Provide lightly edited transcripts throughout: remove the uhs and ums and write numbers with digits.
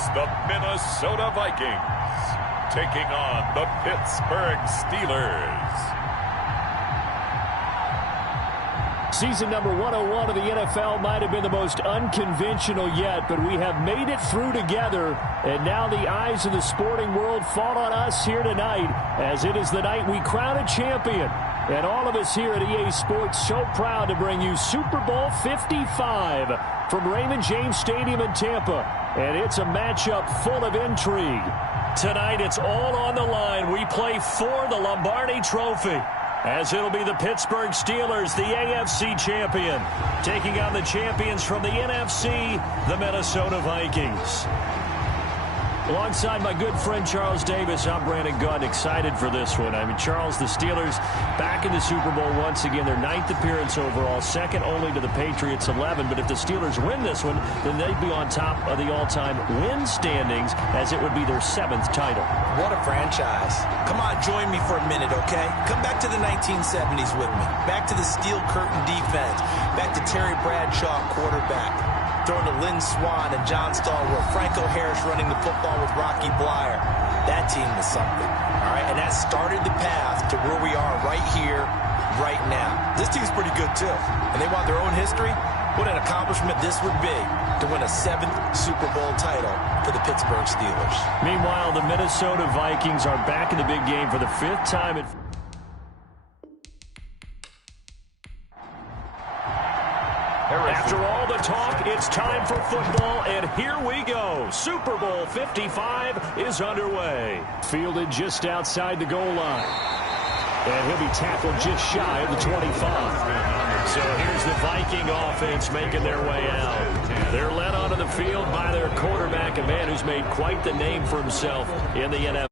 It's the Minnesota Vikings taking on the Pittsburgh Steelers. Season number 101 of the NFL might have been the most unconventional yet, but we have made it through together, and now the eyes of the sporting world fall on us here tonight, as it is the night we crown a champion. And all of us here at EA Sports so proud to bring you Super Bowl 55 from Raymond James Stadium in Tampa. And it's a matchup full of intrigue. Tonight it's all on the line. We play for the Lombardi Trophy, as it'll be the Pittsburgh Steelers, the AFC champion, taking on the champions from the NFC, the Minnesota Vikings. Alongside my good friend Charles Davis, I'm Brandon Gunn, excited for this one. I mean, Charles, the Steelers back in the Super Bowl once again, their 9th appearance overall, second only to the Patriots' 11. But if the Steelers win this one, then they'd be on top of the all-time win standings, as it would be their 7th title. What a franchise. Come on, join me for a minute, okay? Come back to the 1970s with me. Back to the steel curtain defense. Back to Terry Bradshaw, quarterback. Throwing to Lynn Swann and John Stallworth. Franco Harris running the football with Rocky Blyer. That team was something, all right? And that started the path to where we are right here, right now. This team's pretty good, too. And they want their own history. What an accomplishment this would be to win a 7th Super Bowl title for the Pittsburgh Steelers. Meanwhile, the Minnesota Vikings are back in the big game for the 5th time. After all the talk, it's time for football, and here we go. Super Bowl 55 is underway. Fielded just outside the goal line. And he'll be tackled just shy of the 25. So here's the Viking offense making their way out. They're led onto the field by their quarterback, a man who's made quite the name for himself in the NFL.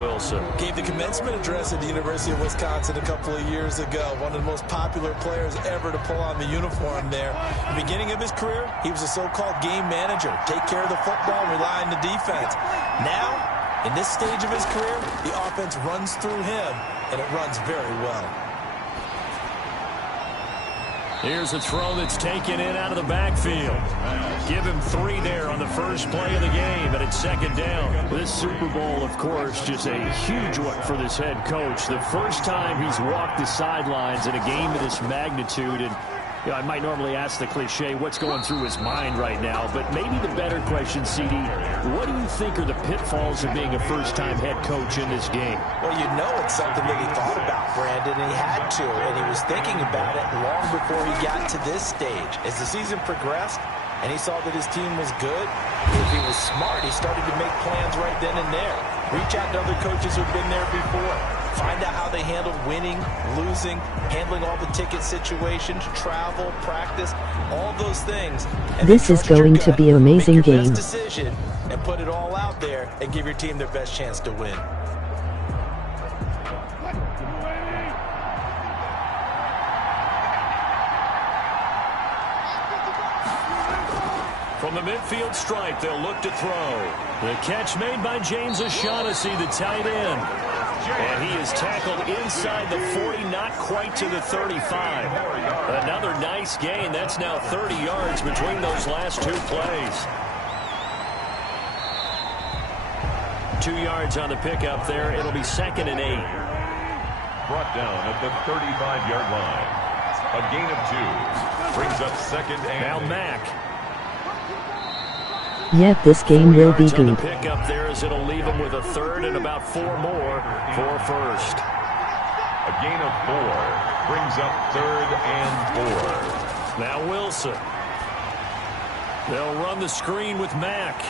Wilson gave the commencement address at the University of Wisconsin a couple of years ago. One of the most popular players ever to pull on the uniform there. At the beginning of his career, he was a so-called game manager. Take care of the football and rely on the defense. Now, in this stage of his career, the offense runs through him, and it runs very well. Here's a throw that's taken in out of the backfield. Give him 3 there on the first play of the game, and it's 2nd down. This Super Bowl, of course, just a huge one for this head coach. The first time he's walked the sidelines in a game of this magnitude. And you know, I might normally ask the cliche, what's going through his mind right now? But maybe the better question, CD, what do you think are the pitfalls of being a first-time head coach in this game? Well, you know it's something that he thought about, Brandon, and he had to. And he was thinking about it long before he got to this stage. As the season progressed and he saw that his team was good, if he was smart, he started to make plans right then and there. Reach out to other coaches who've been there before. Find out how they handled winning, losing, handling all the ticket situations, travel, practice, all those things. And this is going to be an amazing game. Best decision and put it all out there and give your team their best chance to win. From the midfield stripe, they'll look to throw. The catch made by James O'Shaughnessy, the tight end. And he is tackled inside the 40, not quite to the 35. Another nice gain. That's now 30 yards between those last 2 plays. 2 yards on the pickup there. It'll be 2nd and 8. Brought down at the 35-yard line. A gain of 2. Brings up 2nd and now Mack. Yet this game will be good. The pickup there, as it'll leave him with a 3rd and about 4 more for first. A gain of 4 brings up 3rd and 4. Now Wilson. They'll run the screen with Mack.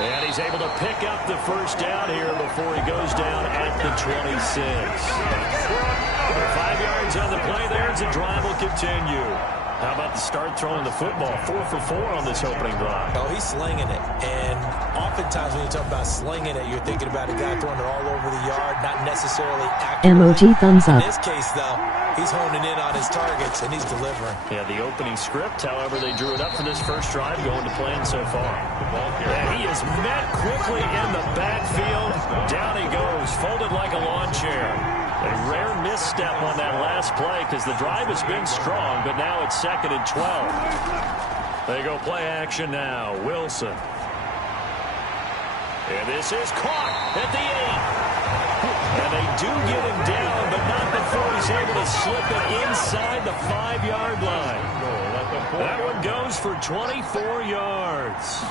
And he's able to pick up the first down here before he goes down at the 26. 5 yards on the play there as the drive will continue. How about the start throwing the football? 4 for 4 on this opening drive. Oh, he's slinging it. And oftentimes when you talk about slinging it, you're thinking about a guy throwing it all over the yard, not necessarily accurately. Emoji thumbs up. In this case, though, he's honing in on his targets, and he's delivering. Yeah, the opening script, however, they drew it up for this first drive, going to plan so far. And he is met quickly in the backfield. Down he goes, folded like a lawn chair. A rare misstep on that last play because the drive has been strong, but now it's 2nd and 12. They go play action now. Wilson. And this is caught at the 8. And they do get him down, but not before he's able to slip it inside the 5-yard line. That one goes for 24 yards.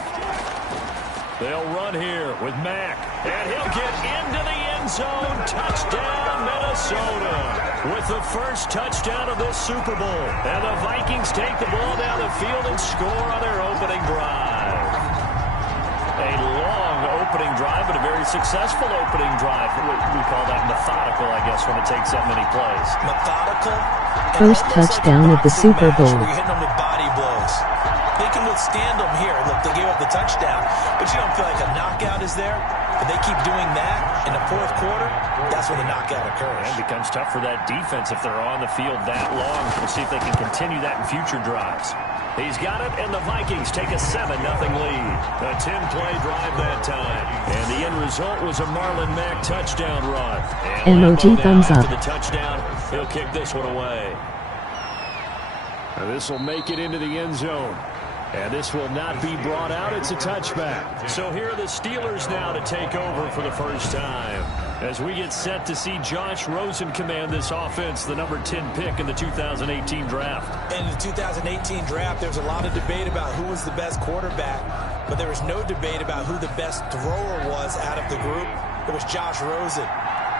They'll run here with Mack. And he'll get into the end zone. Touchdown, Minnesota. With the first touchdown of this Super Bowl. And the Vikings take the ball down the field and score on their opening drive. A long opening drive, but a very successful opening drive. We call that methodical, I guess, when it takes that many plays. Methodical. First touchdown of the Super Bowl. You're hitting them with body blows. They can withstand them here. Look, they gave up the touchdown, but you don't feel like a knockout is there. But they keep doing that in the fourth quarter, that's when the knockout occurs. And it becomes tough for that defense if they're on the field that long. We'll see if they can continue that in future drives. He's got it, and the Vikings take a 7-0 lead. A 10-play drive that time. And the end result was a Marlon Mack touchdown run. And emoji thumbs up. After the touchdown, he'll kick this one away. And this will make it into the end zone. And this will not be brought out. It's a touchback. So here are the Steelers now to take over for the first time. As we get set to see Josh Rosen command this offense, the number 10 pick in the 2018 draft. In the 2018 draft, there's a lot of debate about who was the best quarterback, but there was no debate about who the best thrower was out of the group. It was Josh Rosen,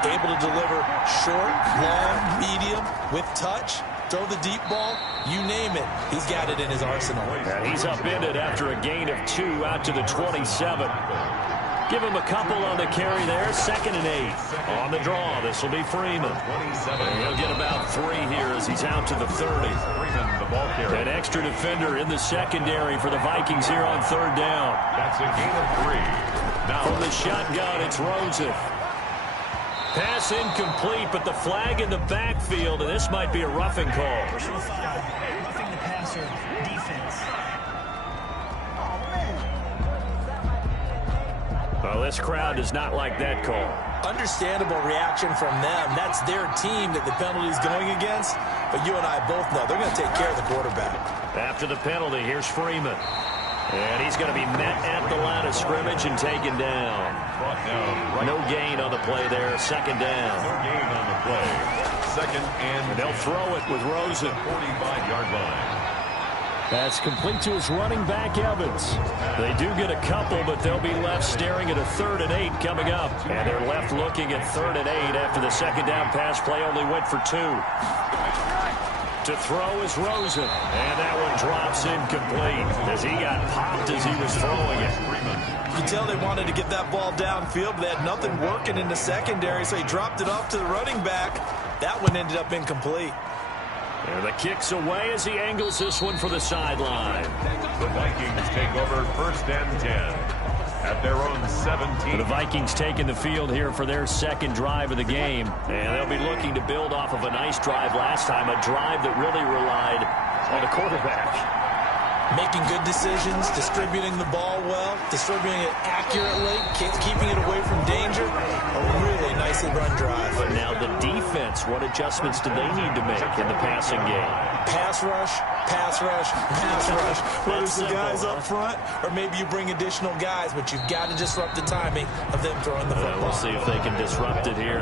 able to deliver short, long, medium, with touch. Throw the deep ball, you name it. He's got it in his arsenal. And he's upended after a gain of 2 out to the 27. Give him a couple on the carry there. 2nd and 8. On the draw, this will be Freeman. And he'll get about 3 here as he's out to the 30. An extra defender in the secondary for the Vikings here on 3rd down. That's a gain of 3. Now from the shotgun, it's Rosen. Pass incomplete, but the flag in the backfield, and this might be a roughing call. Personal foul, roughing the passer, defense. Well, this crowd does not like that call. Understandable reaction from them. That's their team that the penalty is going against. But you and I both know they're going to take care of the quarterback. After the penalty, here's Freeman. And he's going to be met at the line of scrimmage and taken down. No gain on the play there. 2nd down. No gain on the play. 2nd and they'll throw it with Rosen. 45-yard line. That's complete to his running back, Evans. They do get a couple, but they'll be left staring at a 3rd and 8 coming up. And they're left looking at 3rd and 8 after the 2nd down pass play only went for 2. To throw is Rosen. And that one drops incomplete as he got popped as he was throwing it. You can tell they wanted to get that ball downfield, but they had nothing working in the secondary, so he dropped it off to the running back. That one ended up incomplete. And the kick's away as he angles this one for the sideline. The Vikings take over 1st and 10. At their own 17. The Vikings taking the field here for their 2nd drive of the game. And they'll be looking to build off of a nice drive last time, a drive that really relied on the quarterback. Making good decisions, distributing the ball well, distributing it accurately, keeping it away from danger. A really nicely run drive. But now the defense, what adjustments do they need to make in the passing game? Pass rush, pass rush, pass rush. Whether it's the guys up front or maybe you bring additional guys, but you've got to disrupt the timing of them throwing the football. We'll see if they can disrupt it here.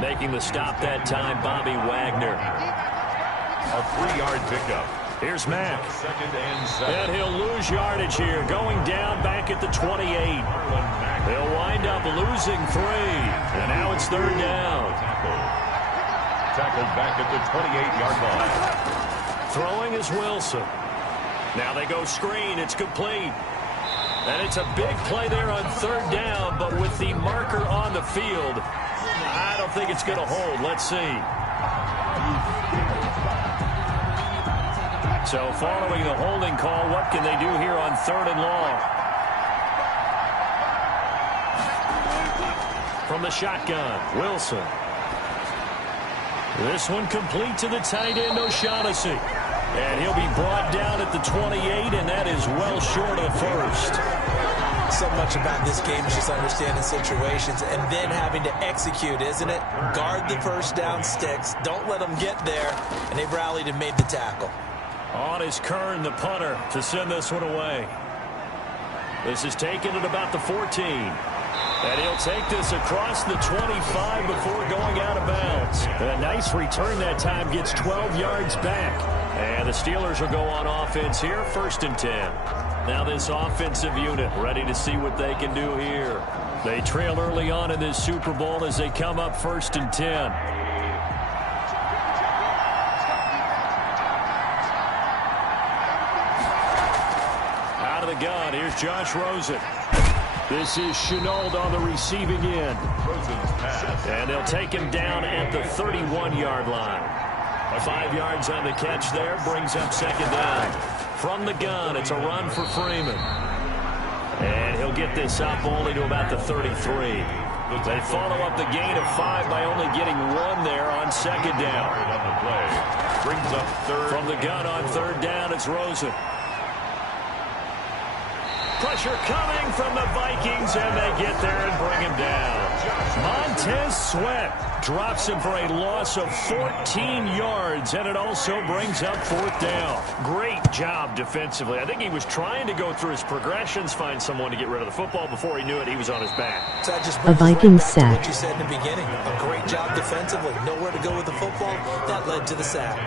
Making the stop that time, Bobby Wagner. A 3-yard pickup. Here's Mack. 2nd and 7. And he'll lose yardage here, going down back at the 28. They'll wind up losing 3. And now it's 3rd down. Tackled back at the 28-yard line. Throwing is Wilson. Now they go screen. It's complete. And it's a big play there on 3rd down, but with the marker on the field, I don't think it's going to hold. Let's see. So following the holding call, what can they do here on 3rd and long? From the shotgun, Wilson. This one complete to the tight end, O'Shaughnessy. And he'll be brought down at the 28, and that is well short of the 1st. So much about this game is just understanding situations and then having to execute, isn't it? Guard the 1st down sticks. Don't let them get there. And they rallied and made the tackle. On is Kern, the punter, to send this one away. This is taken at about the 14. And he'll take this across the 25 before going out of bounds. A nice return that time, gets 12 yards back. And the Steelers will go on offense here, 1st and 10. Now this offensive unit ready to see what they can do here. They trail early on in this Super Bowl as they come up 1st and 10. Out of the gun, here's Josh Rosen. This is Chenault on the receiving end. Rosen's pass. And they'll take him down at the 31-yard line. 5 yards on the catch there, brings up 2nd down. From the gun, it's a run for Freeman. And he'll get this up only to about the 33. They follow up the gain of 5 by only getting 1 there on 2nd down. On the play. Brings up 3rd. From the gun on 3rd down, it's Rosen. Pressure coming from the Vikings, and they get there and bring him down. Montez Sweat drops him for a loss of 14 yards, and it also brings up 4th down. Great job defensively. I think he was trying to go through his progressions, find someone to get rid of the football. Before he knew it, he was on his back. So I just A Vikings right back sack. to what you said in the beginning. A great job defensively. Nowhere to go with the football. That led to the sack.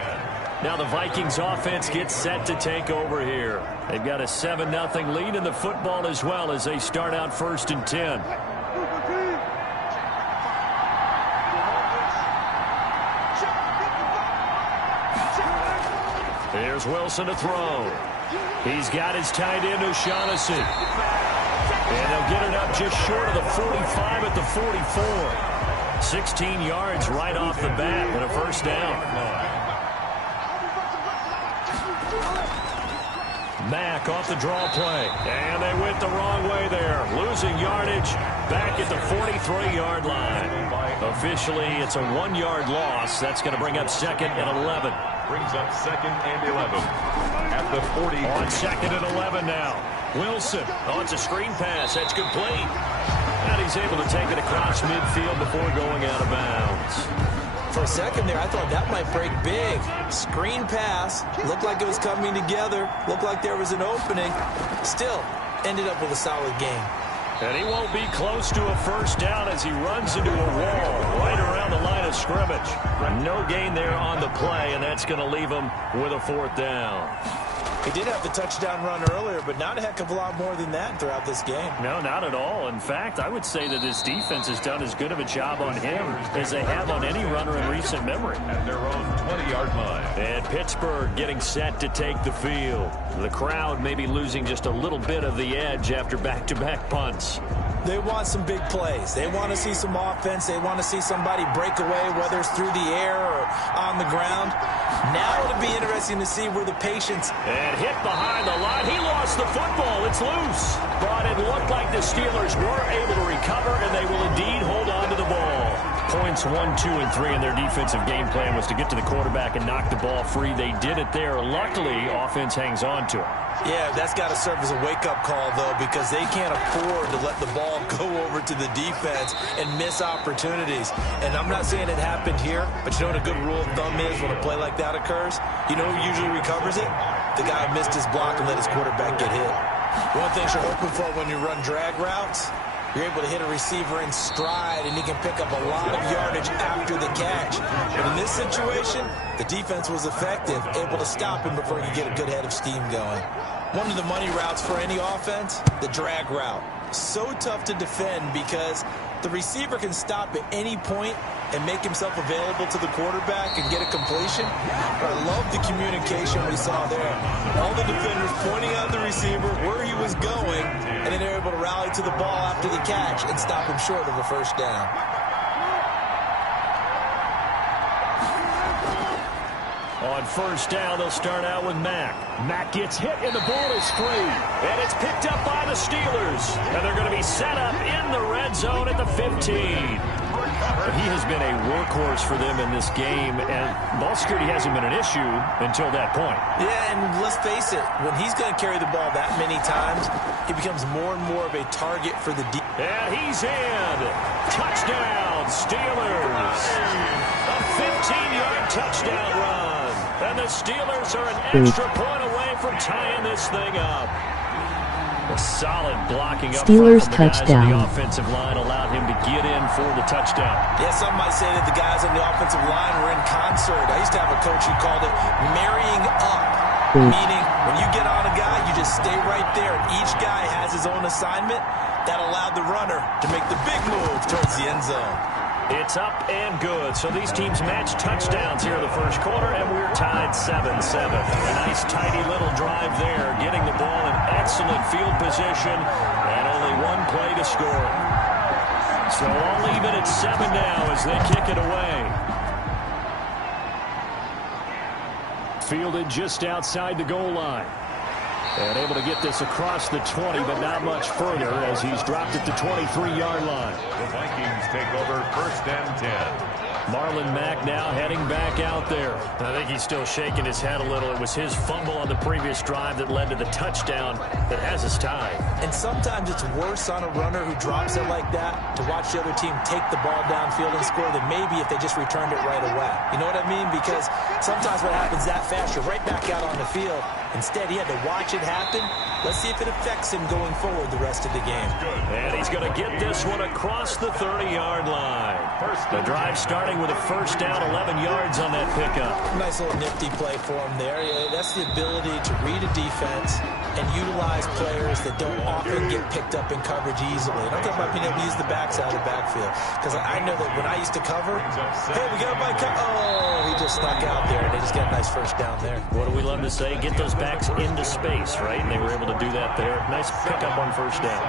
Now the Vikings offense gets set to take over here. They've got a 7-0 lead in the football as well as they start out 1st and 10. Here's Wilson to throw. He's got his tight end O'Shaughnessy. And they'll get it up just short of the 45 at the 44. 16 yards right off the bat and a 1st down. Mack off the draw play. And they went the wrong way there. Losing yardage back at the 43-yard line. Officially, it's a 1-yard loss. That's going to bring up 2nd and 11. Brings up 2nd and 11. At the 40. On 2nd and 11 now. Wilson. Oh, it's a screen pass. That's complete. And he's able to take it across midfield before going out of bounds. For a second there, I thought that might break big. Screen pass. Looked like it was coming together. Looked like there was an opening. Still, ended up with a solid game. And he won't be close to a 1st down as he runs into a wall right around the line of scrimmage. No gain there on the play, and that's going to leave him with a 4th down. He did have the touchdown run earlier, but not a heck of a lot more than that throughout this game. No, not at all. In fact, I would say that this defense has done as good of a job on him as they have on any runner in recent memory. At their own 20-yard line. And Pittsburgh getting set to take the field. The crowd maybe losing just a little bit of the edge after back-to-back punts. They want some big plays. They want to see some offense. They want to see somebody break away, whether it's through the air or on the ground. Now it'll be interesting to see where the patience. And hit behind the line. He lost the football. It's loose. But it looked like the Steelers were able to recover, and they will indeed hold on to the ball. Points 1, 2, and 3 in their defensive game plan was to get to the quarterback and knock the ball free. They did it there. Luckily, offense hangs on to it. Yeah, that's got to serve as a wake-up call, though, because they can't afford to let the ball go over to the defense and miss opportunities. And I'm not saying it happened here, but you know what a good rule of thumb is when a play like that occurs? You know who usually recovers it? The guy who missed his block and let his quarterback get hit. One thing you're hoping for when you run drag routes, you're able to hit a receiver in stride, and he can pick up a lot of yardage after the catch. But in this situation, the defense was effective, able to stop him before he could get a good head of steam going. One of the money routes for any offense, the drag route. So tough to defend because the receiver can stop at any point and make himself available to the quarterback and get a completion. But I love the communication we saw there. All the defenders pointing out the receiver where he was going, and then they're able to rally to the ball after the catch and stop him short of a 1st down. On 1st down, they'll start out with Mack. Mack gets hit, and the ball is free. And it's picked up by the Steelers. And they're going to be set up in the red zone at the 15. He has been a workhorse for them in this game, and ball security hasn't been an issue until that point. Yeah, and let's face it, when he's going to carry the ball that many times, he becomes more and more of a target for the defense. And he's in. Touchdown, Steelers. A 15-yard touchdown run. And the Steelers are an extra point away from tying this thing up. A solid blocking up Steelers front from the guys on the touchdown. offensive line allowed him to get in for the touchdown. Yeah, some might say that the guys on the offensive line were in concert. I used to have a coach who called it marrying up, meaning when you get on a guy, you just stay right there. Each guy has his own assignment. That allowed the runner to make the big move towards the end zone. It's up and good. So these teams match touchdowns here in the first quarter, and we're tied 7-7. A nice, tidy little drive there, getting the ball in excellent field position, and only one play to score. So all even at 7 now as they kick it away. Fielded just outside the goal line. And able to get this across the 20, but not much further as he's dropped at the 23-yard line. The Vikings take over 1st and 10. Marlon Mack now heading back out there. I think he's still shaking his head a little. It was his fumble on the previous drive that led to the touchdown that has us tied. And sometimes it's worse on a runner who drops it like that to watch the other team take the ball downfield and score than maybe if they just returned it right away. You know what I mean? Because sometimes what happens that fast, you're right back out on the field. Instead, he had to watch it happen. Let's see if it affects him going forward the rest of the game. And he's going to get this one across the 30-yard line. The drive starting with a first down, 11 yards on that pickup. Nice little nifty play for him there. That's the ability to read a defense and utilize players that don't often get picked up in coverage easily. And I'm talking about being able to use the backs out of the backfield. Because I know that when I used to cover, hey, we got by oh, he just snuck out there, and they just got a nice first down there. What do we love to say? Get those backs into space, right? And they were able to do that there. Nice pickup on first down.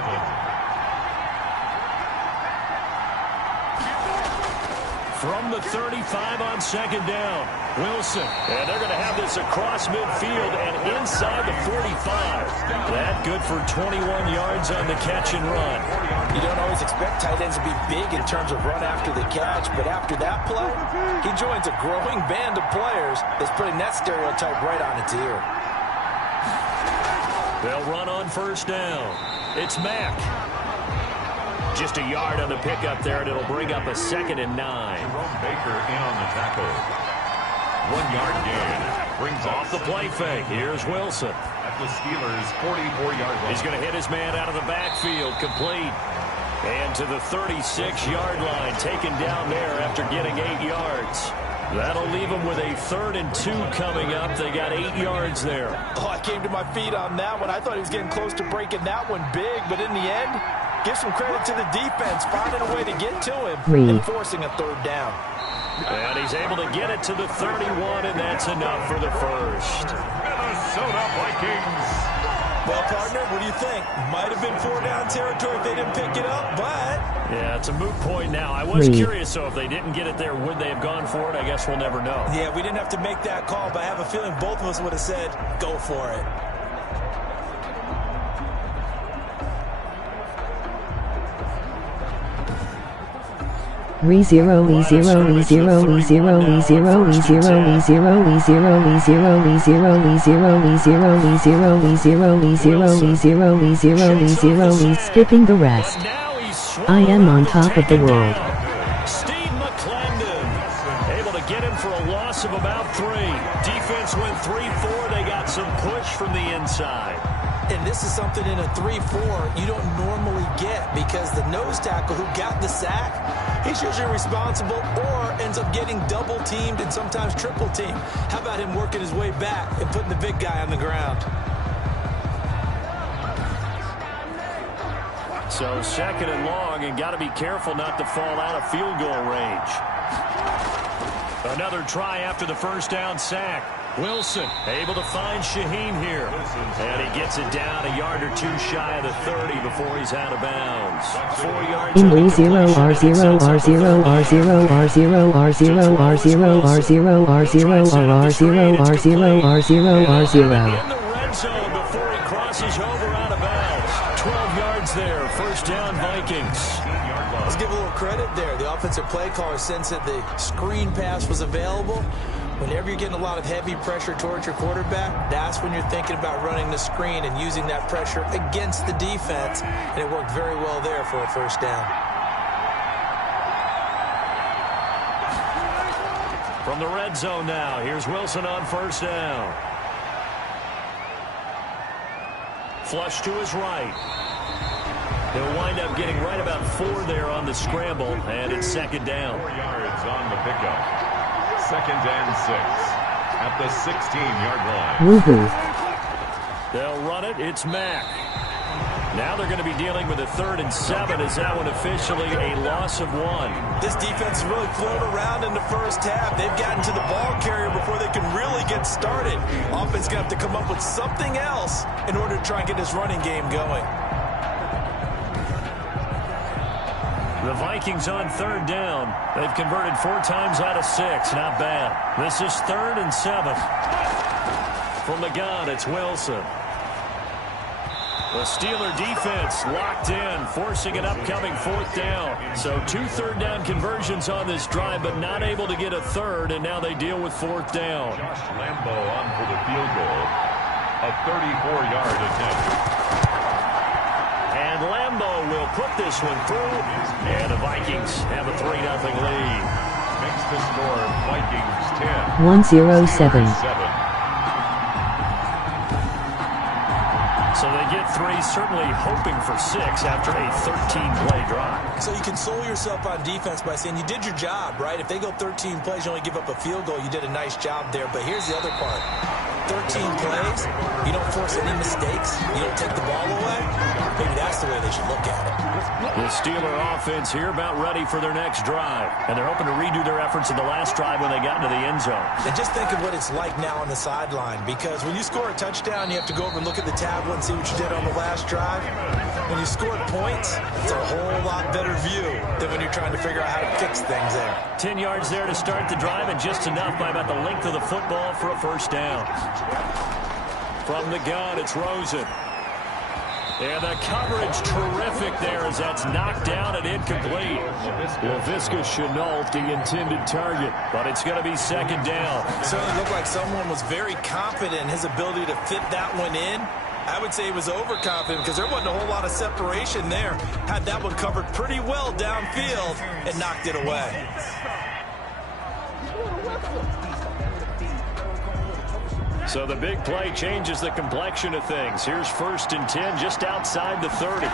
From the 35 on second down, Wilson. And they're going to have this across midfield and inside the 45. That good for 21 yards on the catch and run. You don't always expect tight ends to be big in terms of run after the catch, but after that play, he joins a growing band of players that's putting that stereotype right on its ear. They'll run on first down. It's Mack. Just a yard on the pickup there, and it'll bring up a 2nd and 9. Jerome Baker in on the tackle. 1 yard gain. Brings Off the play fake. Here's Wilson. at the Steelers' 44-yard line. He's going to hit his man out of the backfield. Complete. And to the 36-yard line. Taken down there after getting 8 yards. That'll leave them with a 3rd and 2 coming up. They got 8 yards there. Oh, I came to my feet on that one. I thought he was getting close to breaking that one big, but in the end, give some credit to the defense, finding a way to get to him and forcing a 3rd down. And he's able to get it to the 31, and that's enough for the first. Minnesota Vikings. Well, partner, what do you think? Might have been 4-down territory if they didn't pick it up, but... Yeah, it's a moot point now. I was curious, so if they didn't get it there, would they have gone for it? I guess we'll never know. Yeah, we didn't have to make that call, but I have a feeling both of us would have said, go for it. Skipping the rest. I am on top of the world. Steve McClendon able to get him for a loss of about 3. Defense went 3-4. They got some push from the inside. And this is something in a 3-4 you don't normally get because the nose tackle who got the sack, he's usually responsible or ends up getting double teamed and sometimes triple teamed. How about him working his way back and putting the big guy on the ground? So 2nd and long, and got to be careful not to fall out of field goal range. Another try after the first down sack. Wilson able to find Shaheen here. And he gets it down a yard or 2 shy of the 30 before he's out of bounds. 4 yards. In R0 R0 R0 R0 R0 R0 R0 R0 R0 R0 R0 R0 R0. In the red zone before he crosses over out of bounds. 12 yards there. First down, Vikings. Let's give a little credit there. The offensive play caller sensed that the screen pass was available. Whenever you're getting a lot of heavy pressure towards your quarterback, that's when you're thinking about running the screen and using that pressure against the defense. And it worked very well there for a first down. From the red zone now, here's Wilson on first down. Flush to his right. He'll wind up getting right about 4 there on the scramble, and it's second down. 4 yards on the pickup. 2nd and 6 at the 16-yard line. Woohoo. They'll run it. It's Mack. Now they're going to be dealing with a 3rd and 7. Is that one officially a loss of 1? This defense really flown around in the first half. They've gotten to the ball carrier before they can really get started. Offense going to have to come up with something else in order to try and get this running game going. The Vikings on 3rd down. They've converted 4 times out of 6. Not bad. This is 3rd and 7. From the gun, it's Wilson. The Steeler defense locked in, forcing an upcoming 4th down. So 2 third-down conversions on this drive, but not able to get a 3rd, and now they deal with 4th down. Josh Lambo on for the field goal. A 34-yard attempt. And Lambo will put this one through, and the Vikings have a 3-0 lead. Makes the score Vikings 10. 107. So they get 3, certainly hoping for 6 after a 13-play drive. So you console yourself on defense by saying you did your job, right? If they go 13 plays, you only give up a field goal, you did a nice job there. But here's the other part. 13 plays, you don't force any mistakes, you don't take the ball away. Maybe that's the way they should look at it. The Steeler offense here about ready for their next drive. And they're hoping to redo their efforts in the last drive when they got into the end zone. And just think of what it's like now on the sideline, because when you score a touchdown, you have to go over and look at the tablet and see what you did on the last drive. When you scored points, it's a whole lot better view than when you're trying to figure out how to fix things there. 10 yards there to start the drive, and just enough by about the length of the football for a first down. From the gun, it's Rosen. And the coverage terrific there as that's knocked down and incomplete. Laviska Shenault, the intended target, but it's going to be second down. Certainly looked like someone was very confident in his ability to fit that one in. I would say he was overconfident because there wasn't a whole lot of separation there. Had that one covered pretty well downfield and knocked it away. So the big play changes the complexion of things. Here's 1st and 10 just outside the 30.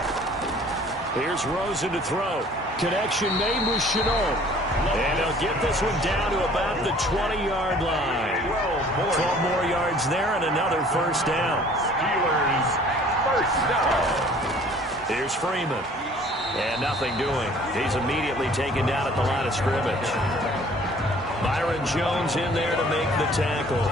Here's Rosen to throw. Connection made with Shenault. And he'll get this one down to about the 20-yard line. 12 more yards there and another first down. Steelers first down. Here's Freeman. And nothing doing. He's immediately taken down at the line of scrimmage. Byron Jones in there to make the tackle.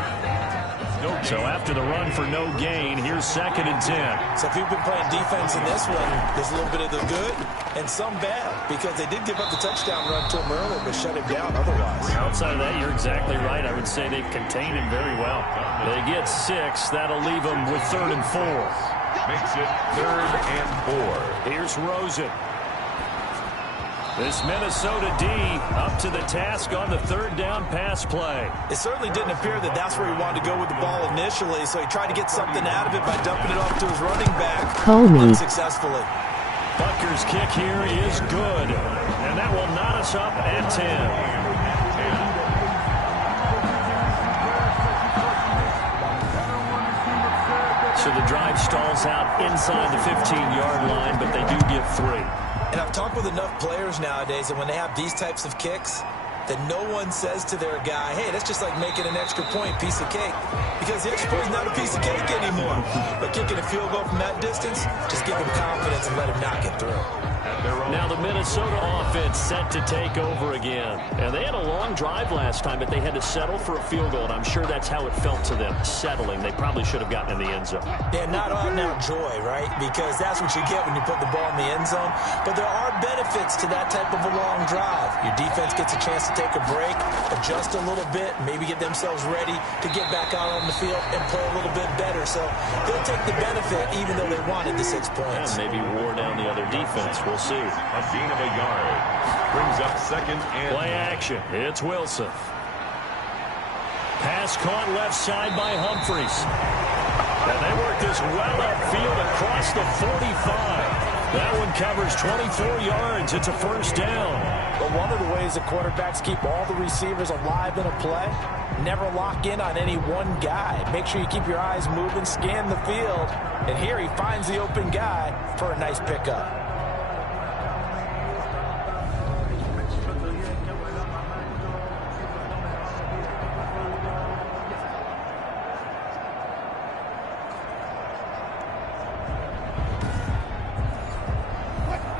So after the run for no gain, here's 2nd and 10. So if you've been playing defense in this one, there's a little bit of the good and some bad, because they did give up the touchdown run to him earlier, but shut him down otherwise. Outside of that, you're exactly right. I would say they've contained him very well. They get 6. That'll leave them with 3rd and 4. Makes it 3rd and 4. Here's Rosen. This Minnesota D up to the task on the 3rd down pass play. It certainly didn't appear that that's where he wanted to go with the ball initially, so he tried to get something out of it by dumping it off to his running back. Call me. Unsuccessfully. Butker's kick here is good, and that will knot us up at 10. So the drive stalls out inside the 15-yard line, but they do get 3. And I've talked with enough players nowadays that when they have these types of kicks, that no one says to their guy, hey, that's just like making an extra point, piece of cake. Because the extra point is not a piece of cake anymore. But kicking a field goal from that distance, just give him confidence and let him knock it through. Now the Minnesota offense set to take over again. And they had a long drive last time, but they had to settle for a field goal, and I'm sure that's how it felt to them, settling. They probably should have gotten in the end zone. Yeah, not out-and-out joy, right? Because that's what you get when you put the ball in the end zone. But there are benefits to that type of a long drive. Your defense gets a chance to take a break, adjust a little bit, maybe get themselves ready to get back out on the field and play a little bit better. So they'll take the benefit even though they wanted the 6 points. Yeah, maybe wore down the other defense. We'll see. A gain of a yard. Brings up 2nd and... Play action. It's Wilson. Pass caught left side by Humphries. And they work this well upfield across the 45. That one covers 24 yards. It's a first down. But one of the ways the quarterbacks keep all the receivers alive in a play, never lock in on any one guy. Make sure you keep your eyes moving, scan the field. And here he finds the open guy for a nice pickup.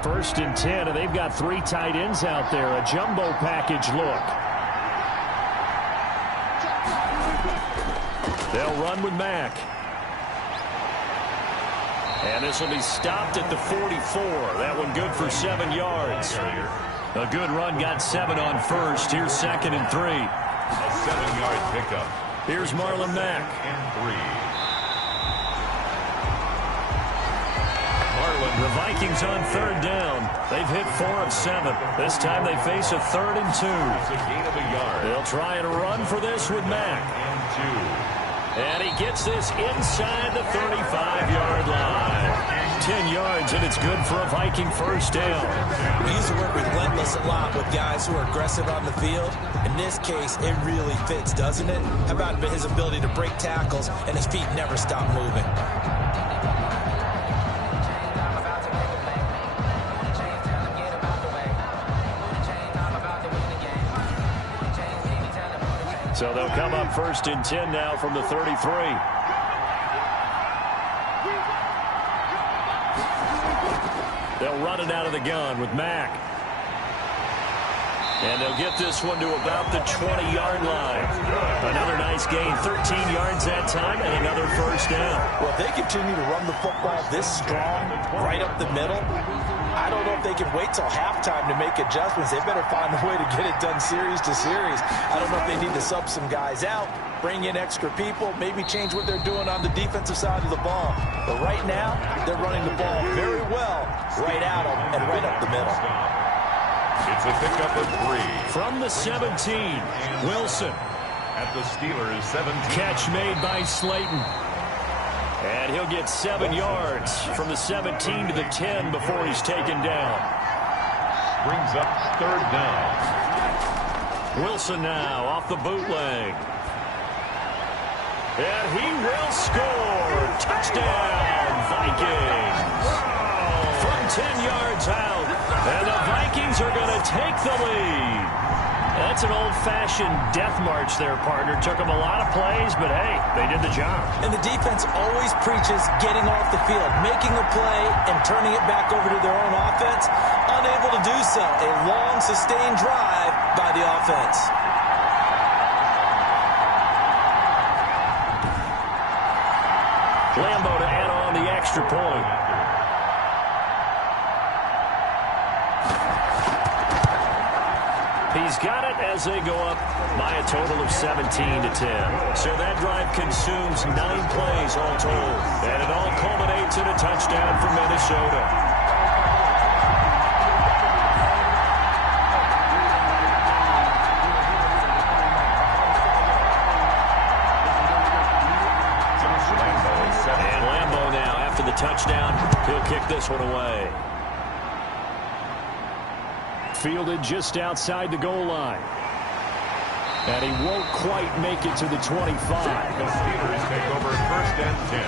First and 10, and they've got 3 tight ends out there. A jumbo package look. They'll run with Mack. And this will be stopped at the 44. That one good for 7 yards. A good run, got 7 on first. Here's 2nd and 3. A 7-yard pickup. Here's Marlon Mack. And 3. The Vikings on 3rd down. They've hit 4 of 7. This time they face a 3rd and 2. It's a gain of a yard. They'll try and run for this with Mack. And 2. And he gets this inside the 35-yard line. 10 yards, and it's good for a Viking first down. We used to work relentless a lot with guys who are aggressive on the field. In this case, it really fits, doesn't it? How about his ability to break tackles and his feet never stop moving? So they'll come up 1st and 10 now from the 33. They'll run it out of the gun with Mack. And they'll get this one to about the 20-yard line. Another nice gain, 13 yards that time, and another first down. Well, if they continue to run the football this strong, right up the middle, I don't know if they can wait till halftime to make adjustments. They better find a way to get it done series to series. I don't know if they need to sub some guys out, bring in extra people, maybe change what they're doing on the defensive side of the ball. But right now, they're running the ball very well right at them and right up the middle. It's a pickup of 3. From the 17, Wilson. At the Steelers' 17. Catch made by Slayton. And he'll get 7 yards from the 17 to the 10 before he's taken down. Brings up 3rd down. Wilson now off the bootleg. And he will score. Touchdown, Vikings. From 10 yards out. And the Vikings are going to take the lead. That's an old-fashioned death march there, partner. Took them a lot of plays, but hey, they did the job. And the defense always preaches getting off the field, making a play, and turning it back over to their own offense. Unable to do so. A long, sustained drive by the offense. Lambo to add on the extra point. He's got it as they go up by a total of 17 to 10. So that drive consumes 9 plays all told. And it all culminates in a touchdown for Minnesota. And Lambo now, after the touchdown, he'll kick this one away. Fielded just outside the goal line. And he won't quite make it to the 25. The Steelers take over 1st and 10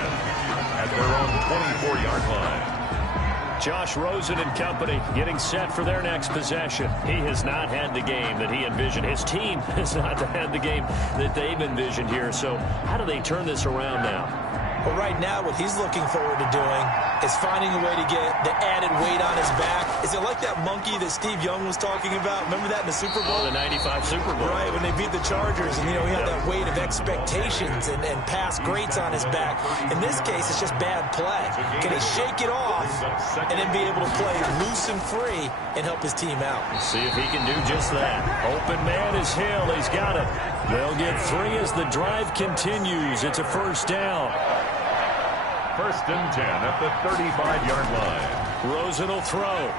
at their own 24-yard line. Josh Rosen and company getting set for their next possession. He has not had the game that he envisioned. His team has not had the game that they've envisioned here. So how do they turn this around now? But right now, what he's looking forward to doing is finding a way to get the added weight on his back. Is it like that monkey that Steve Young was talking about? Remember that in the Super Bowl? Oh, the 95 Super Bowl. Right, when they beat the Chargers. And, you know, he had that weight of expectations and past greats on his back. In this case, it's just bad play. Can he shake it off and then be able to play loose and free and help his team out? See if he can do just that. Open man is Hill. He's got it. They'll get 3 as the drive continues. It's a first down. 1st and 10 at the 35-yard line. Rosen will throw.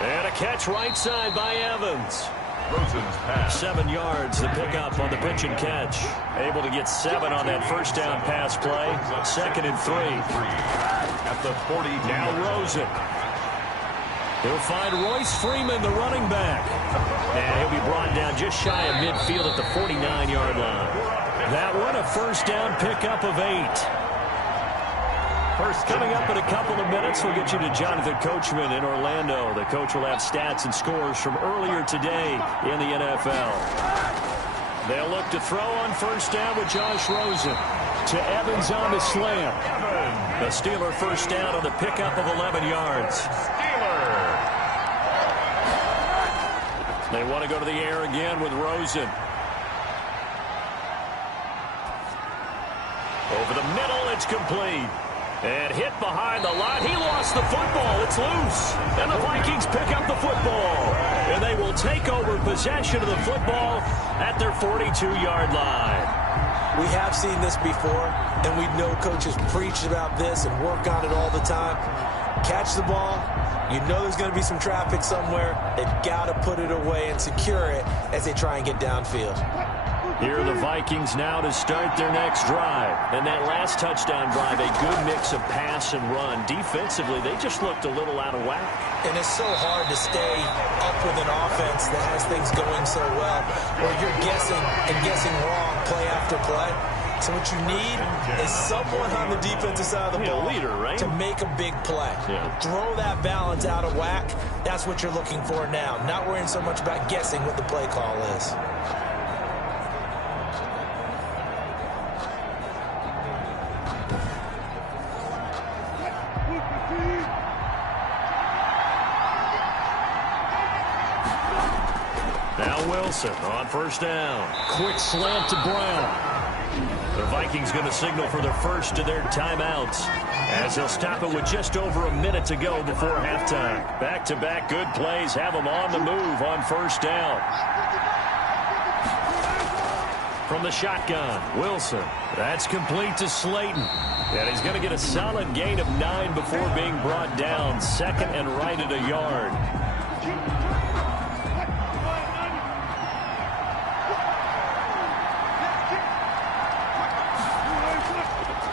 And a catch right side by Evans. Rosen's pass. 7 yards, the pickup on the pitch and catch. Able to get 7 on that first down pass play. 2nd and 3. At the 40. Now Rosen. He'll find Royce Freeman, the running back. And he'll be brought down just shy of midfield at the 49-yard line. That one, a first down pickup of 8. Coming up in a couple of minutes, we'll get you to Jonathan Coachman in Orlando. The coach will have stats and scores from earlier today in the NFL. They'll look to throw on first down with Josh Rosen. To Evans on the slam. The Steeler first down on the pickup of 11 yards. They want to go to the air again with Rosen. Over the middle, it's complete. And hit behind the line. He lost the football. It's loose. And the Vikings pick up the football. And they will take over possession of the football at their 42-yard line. We have seen this before, and we know coaches preach about this and work on it all the time. Catch the ball. You know there's going to be some traffic somewhere. They've got to put it away and secure it as they try and get downfield. Here are the Vikings now to start their next drive. And that last touchdown drive, a good mix of pass and run. Defensively, they just looked a little out of whack. And it's so hard to stay up with an offense that has things going so well, where you're guessing and guessing wrong play after play. So what you need is someone on the defensive side of the ball leader, right? to make a big play. Yeah. Throw that balance out of whack. That's what you're looking for now. Not worrying so much about guessing what the play call is. Wilson on first down. Quick slant to Brown. The Vikings going to signal for their first of their timeouts as they'll stop it with just over a minute to go before halftime. Back-to-back good plays have them on the move on first down. From the shotgun, Wilson. That's complete to Slayton. And he's going to get a solid gain of 9 before being brought down. Second and right at a yard.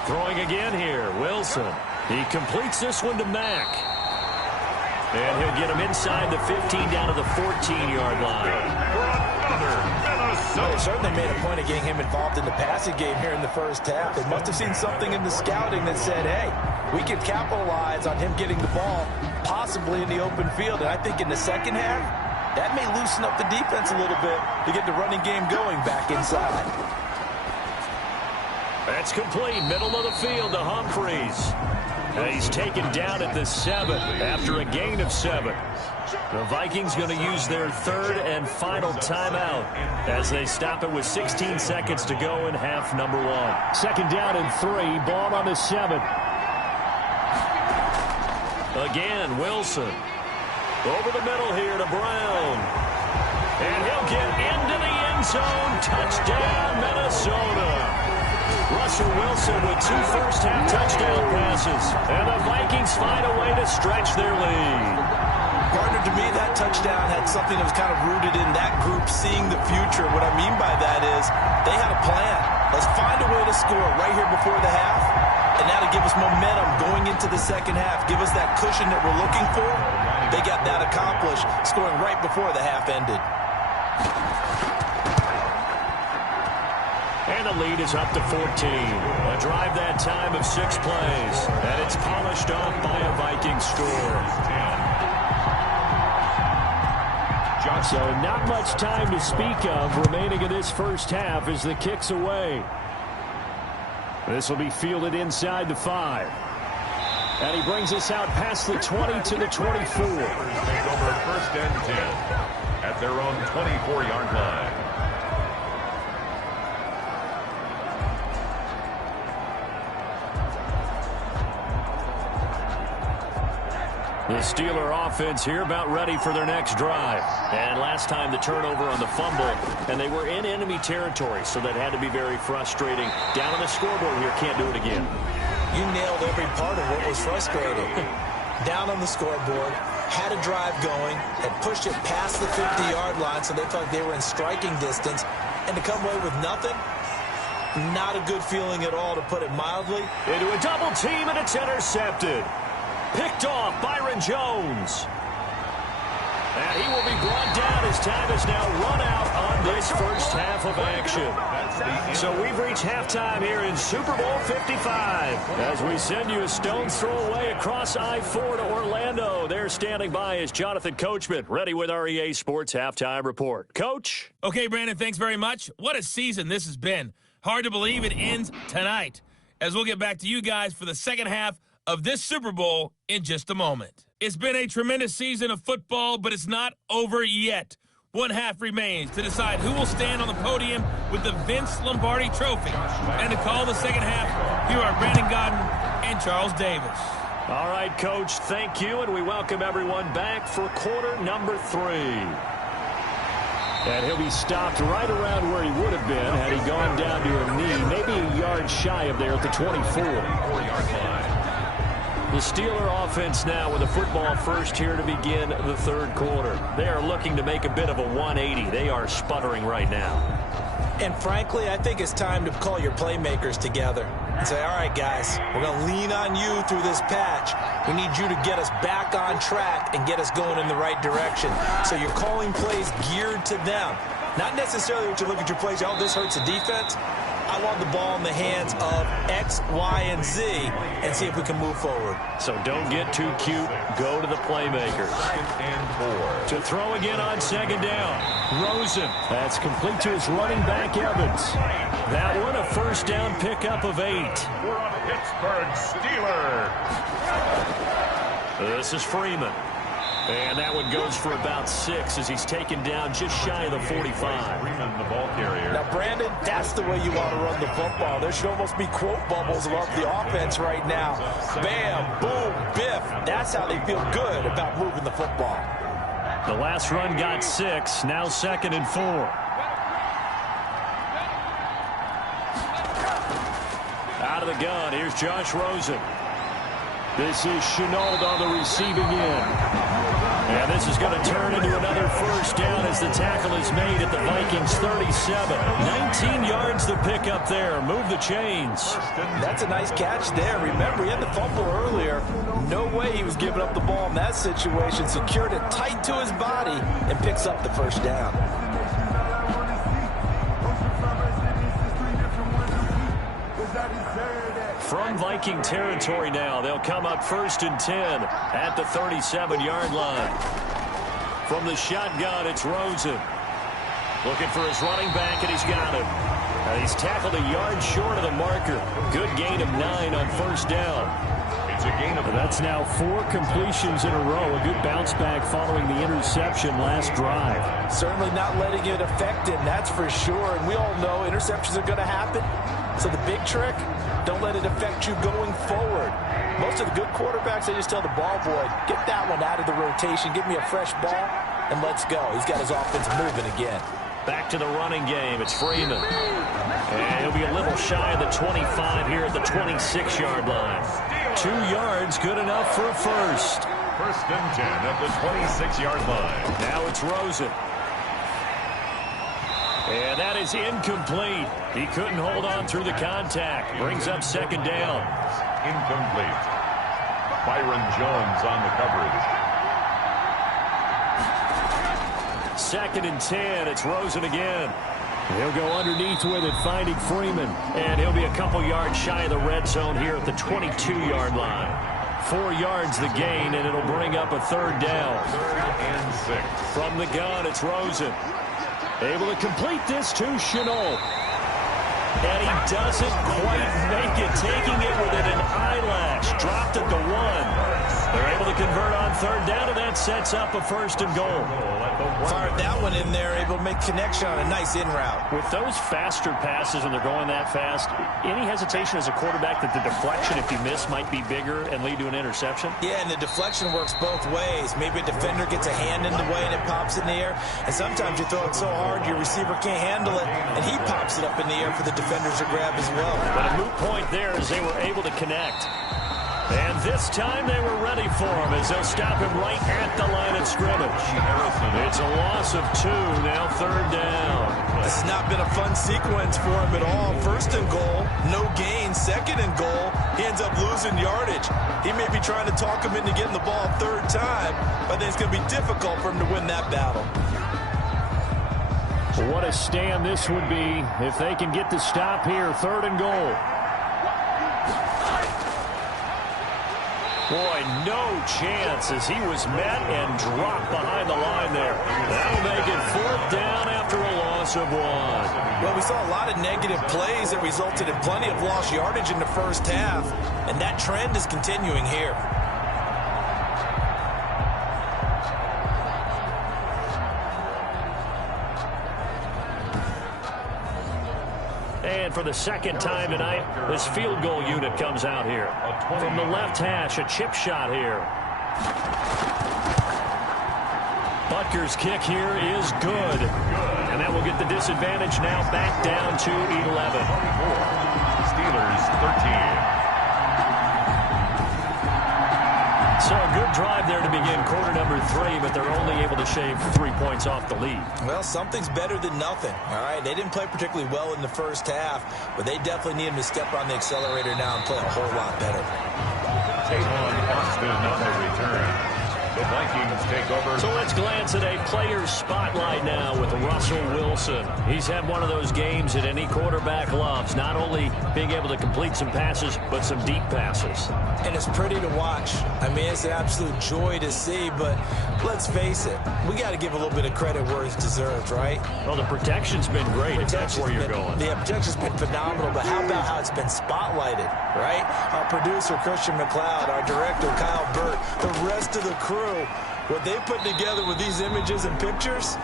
Throwing again here, Wilson. He completes this one to Mack. And he'll get him inside the 15 down to the 14-yard line. They certainly made a point of getting him involved in the passing game here in the first half. They must have seen something in the scouting that said, hey, we can capitalize on him getting the ball possibly in the open field. And I think in the second half, that may loosen up the defense a little bit to get the running game going back inside. That's complete. Middle of the field to Humphreys. And he's taken down at the 7 after a gain of 7. The Vikings going to use their third and final timeout as they stop it with 16 seconds to go in half number 1. Second down and 3. Ball on the 7. Again, Wilson. Over the middle here to Brown. And he'll get into the end zone. Touchdown, Minnesota. Russell Wilson with 2 first-half touchdown passes. And the Vikings find a way to stretch their lead. Partner, to me, that touchdown had something that was kind of rooted in that group seeing the future. What I mean by that is they had a plan. Let's find a way to score right here before the half. And that'll give us momentum going into the second half. Give us that cushion that we're looking for. They got that accomplished, scoring right before the half ended. And the lead is up to 14. A drive that time of 6 plays. And it's polished off by a Viking score. So not much time to speak of remaining in this first half as the kick's away. This will be fielded inside the 5. And he brings us out past the 20 to the 24. Take over first and 10 at their own 24-yard line. The Steeler offense here about ready for their next drive. And last time the turnover on the fumble, and they were in enemy territory, so that had to be very frustrating. Down on the scoreboard here, can't do it again. You nailed every part of what was frustrating. Down on the scoreboard, had a drive going, had pushed it past the 50-yard line, so they felt like they were in striking distance, and to come away with nothing, not a good feeling at all, to put it mildly. Into a double team, and it's intercepted. Picked off Byron Jones. And he will be brought down as time is now run out on this first half of action. So we've reached halftime here in Super Bowl 55. As we send you a stone's throw away across I-4 to Orlando. There standing by is Jonathan Coachman, ready with our EA Sports Halftime Report. Coach? Okay, Brandon, thanks very much. What a season this has been. Hard to believe it ends tonight, as we'll get back to you guys for the second half of this Super Bowl in just a moment. It's been a tremendous season of football, but it's not over yet. One half remains to decide who will stand on the podium with the Vince Lombardi Trophy. And to call the second half, here are Brandon Godden and Charles Davis. All right, Coach, thank you, and we welcome everyone back for quarter number 3. And he'll be stopped right around where he would have been had he gone down to a knee, maybe a yard shy of there at the 24-yard line. The Steeler offense now with a football first here to begin the third quarter. They are looking to make a bit of a 180. They are sputtering right now. And frankly, I think it's time to call your playmakers together and say, all right, guys, we're going to lean on you through this patch. We need you to get us back on track and get us going in the right direction. So you're calling plays geared to them. Not necessarily what you look at your plays, oh, this hurts the defense. I want the ball in the hands of X, Y, and Z and see if we can move forward. So don't get too cute. Go to the playmakers. And 4. To throw again on second down. Rosen. That's complete to his running back, Evans. That one, a first down pickup of 8. We're on Pittsburgh Steelers. This is Freeman. And that one goes for about 6 as he's taken down just shy of the 45. Freeman, the ball carrier. Now, Brandon, that's the way you want to run the football. There should almost be quote bubbles above the offense right now. Bam, boom, biff. That's how they feel good about moving the football. The last run got 6. Now 2nd and 4. Out of the gun, here's Josh Rosen. This is Chenault on the receiving end. And this is going to turn into another first down as the tackle is made at the Vikings 37. 19 yards to pick up there. Move the chains. That's a nice catch there. Remember, he had the fumble earlier. No way he was giving up the ball in that situation. Secured it tight to his body and picks up the first down. From Viking territory now, they'll come up 1st and 10 at the 37-yard line. From the shotgun, it's Rosen. Looking for his running back, and he's got him. And he's tackled a yard short of the marker. Good gain of 9 on first down. It's a gain of 9. That's now 4 completions in a row. A good bounce back following the interception last drive. Certainly not letting it affect him, that's for sure. And we all know interceptions are going to happen. So the big trick, don't let it affect you going forward. Most of the good quarterbacks, they just tell the ball boy, get that one out of the rotation, give me a fresh ball, and let's go. He's got his offense moving again. Back to the running game. It's Freeman. And he'll be a little shy of the 25 here at the 26-yard line. 2 yards, good enough for a first. 1st and 10 at the 26-yard line. Now it's Rosen. And that is incomplete. He couldn't hold on through the contact. Brings up 2nd down. Incomplete. Byron Jones on the coverage. 2nd and 10. It's Rosen again. He'll go underneath with it, finding Freeman. And he'll be a couple yards shy of the red zone here at the 22-yard line. 4 yards the gain, and it'll bring up a 3rd down. 3rd and 6. From the gun, it's Rosen. Able to complete this to Chenault. And he doesn't quite make it, taking it within an eyelash. Dropped at the 1. They're able to convert on 3rd down, and that sets up a 1st and goal. Fired that one in there, able to make connection on a nice in route. With those faster passes and they're going that fast, any hesitation as a quarterback that the deflection, if you miss, might be bigger and lead to an interception? Yeah, and the deflection works both ways. Maybe a defender gets a hand in the way and it pops in the air. And sometimes you throw it so hard your receiver can't handle it, and he pops it up in the air for the defenders to grab as well. But a moot point there as they were able to connect. And this time they were ready for him as they'll stop him right at the line of scrimmage. It's a loss of 2, now 3rd down. This has not been a fun sequence for him at all. 1st and goal, no gain. 2nd and goal, he ends up losing yardage. He may be trying to talk him into getting the ball 3rd time, but I think it's going to be difficult for him to win that battle. What a stand this would be if they can get the stop here. 3rd and goal. Boy, no chance as he was met and dropped behind the line there. That'll make it 4th down after a loss of 1. Well, we saw a lot of negative plays that resulted in plenty of lost yardage in the first half, and that trend is continuing here. And for the 2nd time tonight, this field goal unit comes out here. From the left hash, a chip shot here. Butker's kick here is good. And that will get the disadvantage now back down to 11. Steelers 13. So a good drive there to begin quarter number 3, but they're only able to shave 3 points off the lead. Well, something's better than nothing, all right? They didn't play particularly well in the first half, but they definitely need him to step on the accelerator now and play a whole lot better. Take on Austin on the return. The Vikings take over. So let's glance at a player's spotlight now with Russell Wilson. He's had one of those games that any quarterback loves, not only being able to complete some passes, but some deep passes. And it's pretty to watch. I mean, it's an absolute joy to see, but let's face it, we got to give a little bit of credit where it's deserved, right? Well, the protection's been great, if that's where you're going. The protection's been phenomenal, but how about how it's been spotlighted, right? Our producer, Christian McLeod, our director, Kyle Burt, the rest of the crew, what they put together with these images and pictures,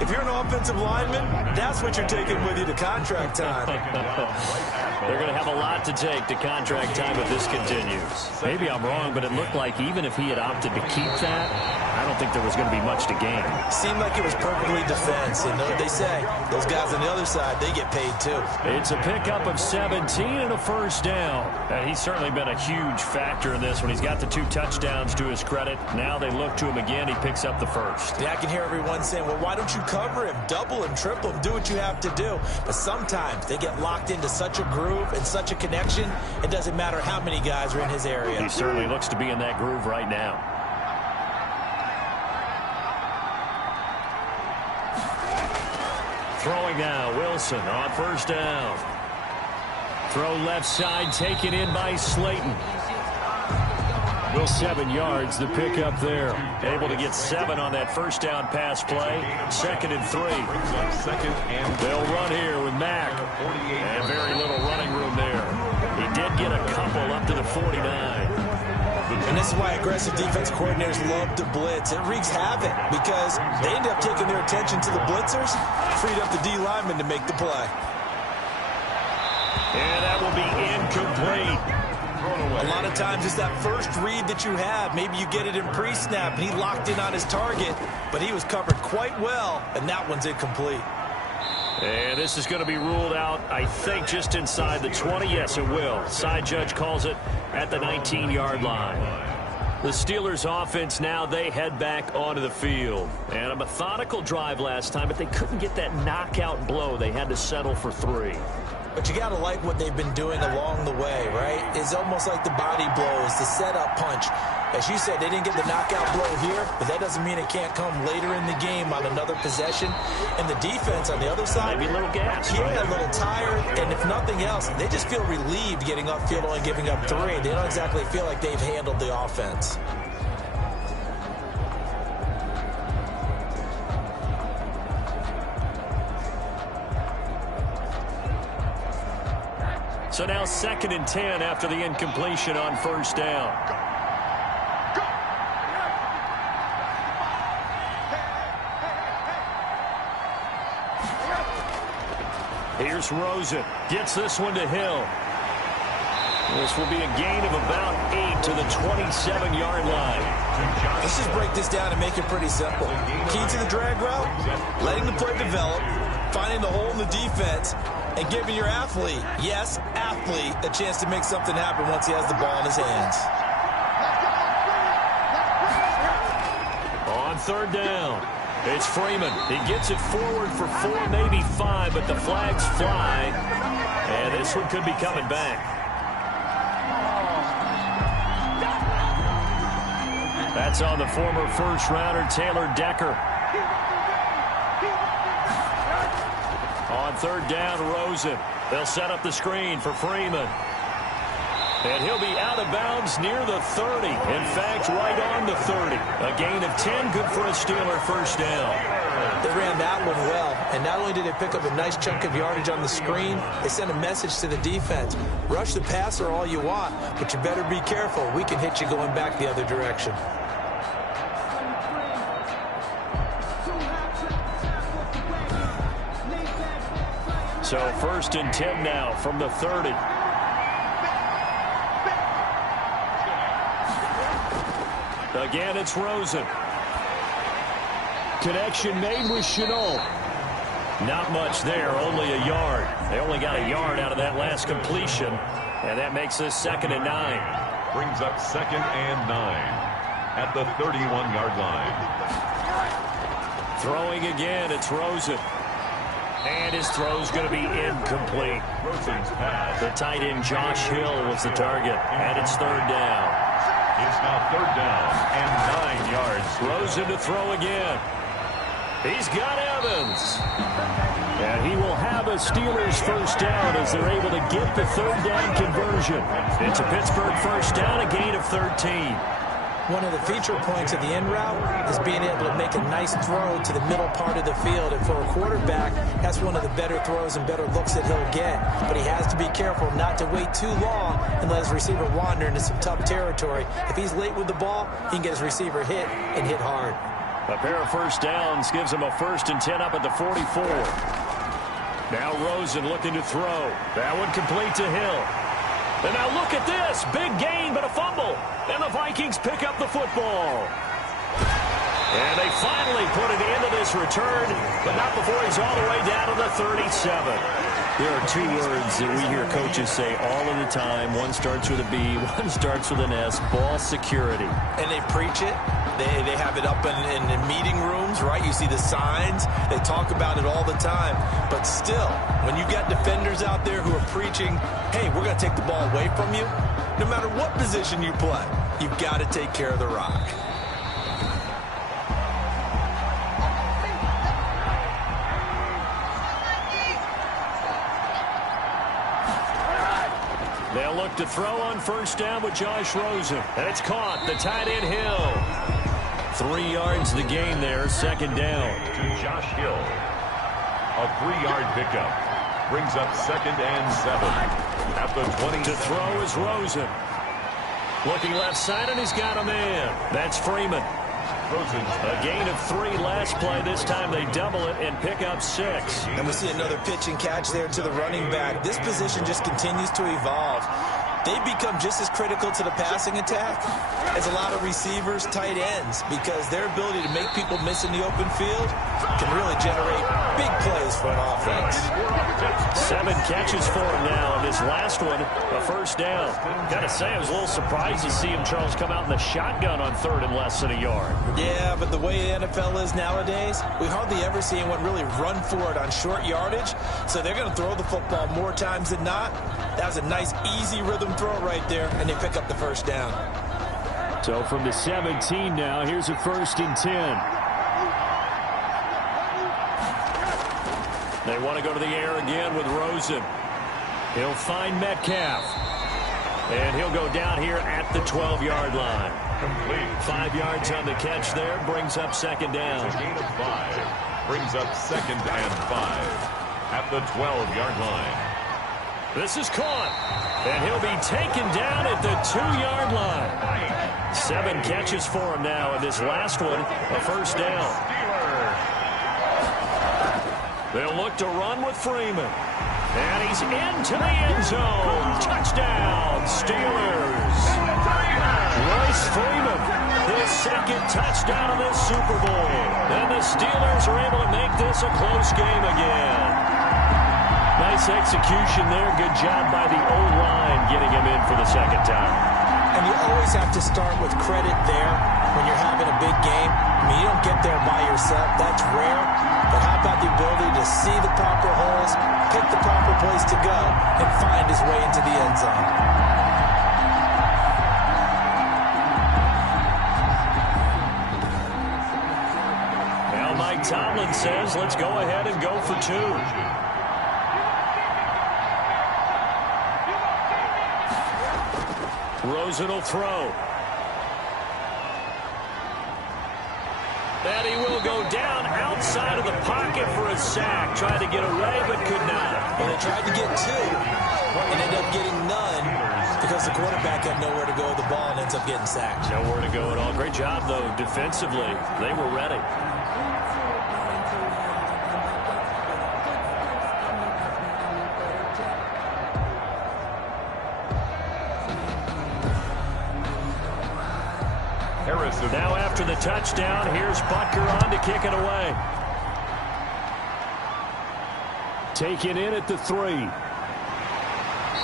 if you're an offensive lineman, that's what you're taking with you to contract time. They're going to have a lot to take to contract time if this continues. Maybe I'm wrong, but it looked like even if he had opted to keep that, I don't think there was going to be much to gain. Seemed like it was perfectly defense. And what they say, those guys on the other side, they get paid too. It's a pickup of 17 and a 1st down. And he's certainly been a huge factor in this when he's got the 2 touchdowns to his credit. Now they look to him again. He picks up the 1st. Yeah, I can hear everyone saying, well, why don't you cover him, double him, triple him, do what you have to do. But sometimes they get locked into such a groove and such a connection, it doesn't matter how many guys are in his area. He certainly looks to be in that groove right now. Throwing now, Wilson on 1st down. Throw left side, taken in by Slayton. 7 yards, the pickup there. Able to get 7 on that 1st down pass play. 2nd and 3. They'll run here with Mack. And very little running room there. He did get a couple up to the 49. And this is why aggressive defense coordinators love to blitz. It wreaks havoc because they end up taking their attention to the blitzers, freed up the D lineman to make the play. And that will be incomplete. A lot of times it's that first read that you have. Maybe you get it in pre-snap, and he locked in on his target, but he was covered quite well, and that one's incomplete. And this is going to be ruled out, I think, just inside the 20. Yes, it will. Side judge calls it at the 19-yard line. The Steelers offense now, they head back onto the field. And a methodical drive last time, but they couldn't get that knockout blow. They had to settle for 3. But you got to like what they've been doing along the way, right? It's almost like the body blows, the setup punch. As you said, they didn't get the knockout blow here, but that doesn't mean it can't come later in the game on another possession. And the defense on the other side, maybe a little gas, yeah, right? A little tired, and if nothing else, they just feel relieved getting upfield only giving up 3. They don't exactly feel like they've handled the offense. So now 2nd and 10 after the incompletion on 1st down. Here's Rosen. Gets this one to Hill. This will be a gain of about 8 to the 27-yard line. Let's just break this down and make it pretty simple. Key to the drag route, letting the play develop, finding the hole in the defense, and giving your athlete, yes, athlete, a chance to make something happen once he has the ball in his hands. third down. It's Freeman. He gets it forward for 4, maybe 5, but the flags fly. And this one could be coming back. That's on the former first-rounder, Taylor Decker. On third down, Rosen. They'll set up the screen for Freeman. And he'll be out of bounds near the 30. In fact, right on the 30. A gain of 10, good for a Steeler first down. They ran that one well, and not only did they pick up a nice chunk of yardage on the screen, they sent a message to the defense. Rush the passer all you want, but you better be careful. We can hit you going back the other direction. So 1st and 10 now from the 30. Again, it's Rosen. Connection made with Chenault. Not much there, only a yard. They only got a yard out of that last completion, and that makes this 2nd and 9. Brings up 2nd and 9 at the 31-yard line. Throwing again, it's Rosen. And his throw's going to be incomplete. Rosen's pass. The tight end, Josh Hill, was the target, and it's 3rd down. It's now 3rd down and 9 yards. Rosen to throw again. He's got Evans. And he will have a Steelers first down as they're able to get the 3rd down conversion. It's a Pittsburgh first down, a gain of 13. One of the feature points of the in route is being able to make a nice throw to the middle part of the field. And for a quarterback, that's one of the better throws and better looks that he'll get. But he has to be careful not to wait too long and let his receiver wander into some tough territory. If he's late with the ball, he can get his receiver hit and hit hard. A pair of first downs gives him a 1st and 10 up at the 44. Now Rosen looking to throw. That one complete to Hill. And now look at this. Big gain, but a fumble. And the Vikings pick up the football. And they finally put an end to this return, but not before he's all the way down to the 37. There are 2 words that we hear coaches say all of the time. One starts with a B, one starts with an S, ball security. And they preach it. They have it up in meeting rooms, right? You see the signs. They talk about it all the time. But still, when you've got defenders out there who are preaching, hey, we're going to take the ball away from you, no matter what position you play, you've got to take care of the rock. They'll look to throw on first down with Josh Rosen. And it's caught. The tight end Hill. 3 yards the gain there. 2nd down. To Josh Hill. A 3-yard pickup. Brings up 2nd and 7. At the 20. To throw is Rosen. Looking left side, and he's got a man. That's Freeman. A gain of 3 last play. This time they double it and pick up 6. And we see another pitch and catch there to the running back. This position just continues to evolve. They become just as critical to the passing attack as a lot of receivers, tight ends, because their ability to make people miss in the open field can really generate big plays for an offense. 7 catches for him now, and this last one, a first down. Gotta say, I was a little surprised to see him, Charles, come out in the shotgun on 3rd and less than a yard. Yeah, but the way the NFL is nowadays, we hardly ever see anyone really run for it on short yardage, so they're going to throw the football more times than not. That was a nice, easy rhythm throw right there, and they pick up the first down. So from the 17 now, here's a 1st and 10. They want to go to the air again with Rosen. He'll find Metcalf. And he'll go down here at the 12-yard line. Complete. 5 yards on the catch there. Brings up 2nd down. It's a gain of 5. Brings up 2nd and 5. At the 12-yard line. This is caught. And he'll be taken down at the 2-yard line. 7 catches for him now. And this last one, a first down. They'll look to run with Freeman. And he's into the end zone. Touchdown, Steelers. Royce Freeman, his 2nd touchdown of this Super Bowl. And the Steelers are able to make this a close game again. Nice execution there. Good job by the O-line getting him in for the 2nd time. And you always have to start with credit there when you're having a big game. I mean, you don't get there by yourself. That's rare. But how about the ability to see the proper holes, pick the proper place to go, and find his way into the end zone? Now Mike Tomlin says, let's go ahead and go for two. Rosen will throw. And he will go down outside of the pocket for a sack. Tried to get away, but could not. Well, they tried to get two and ended up getting none because the quarterback had nowhere to go with the ball and ends up getting sacked. Nowhere to go at all. Great job, though, defensively. They were ready. Now after the touchdown, here's Butker on to kick it away. Taken in at the 3.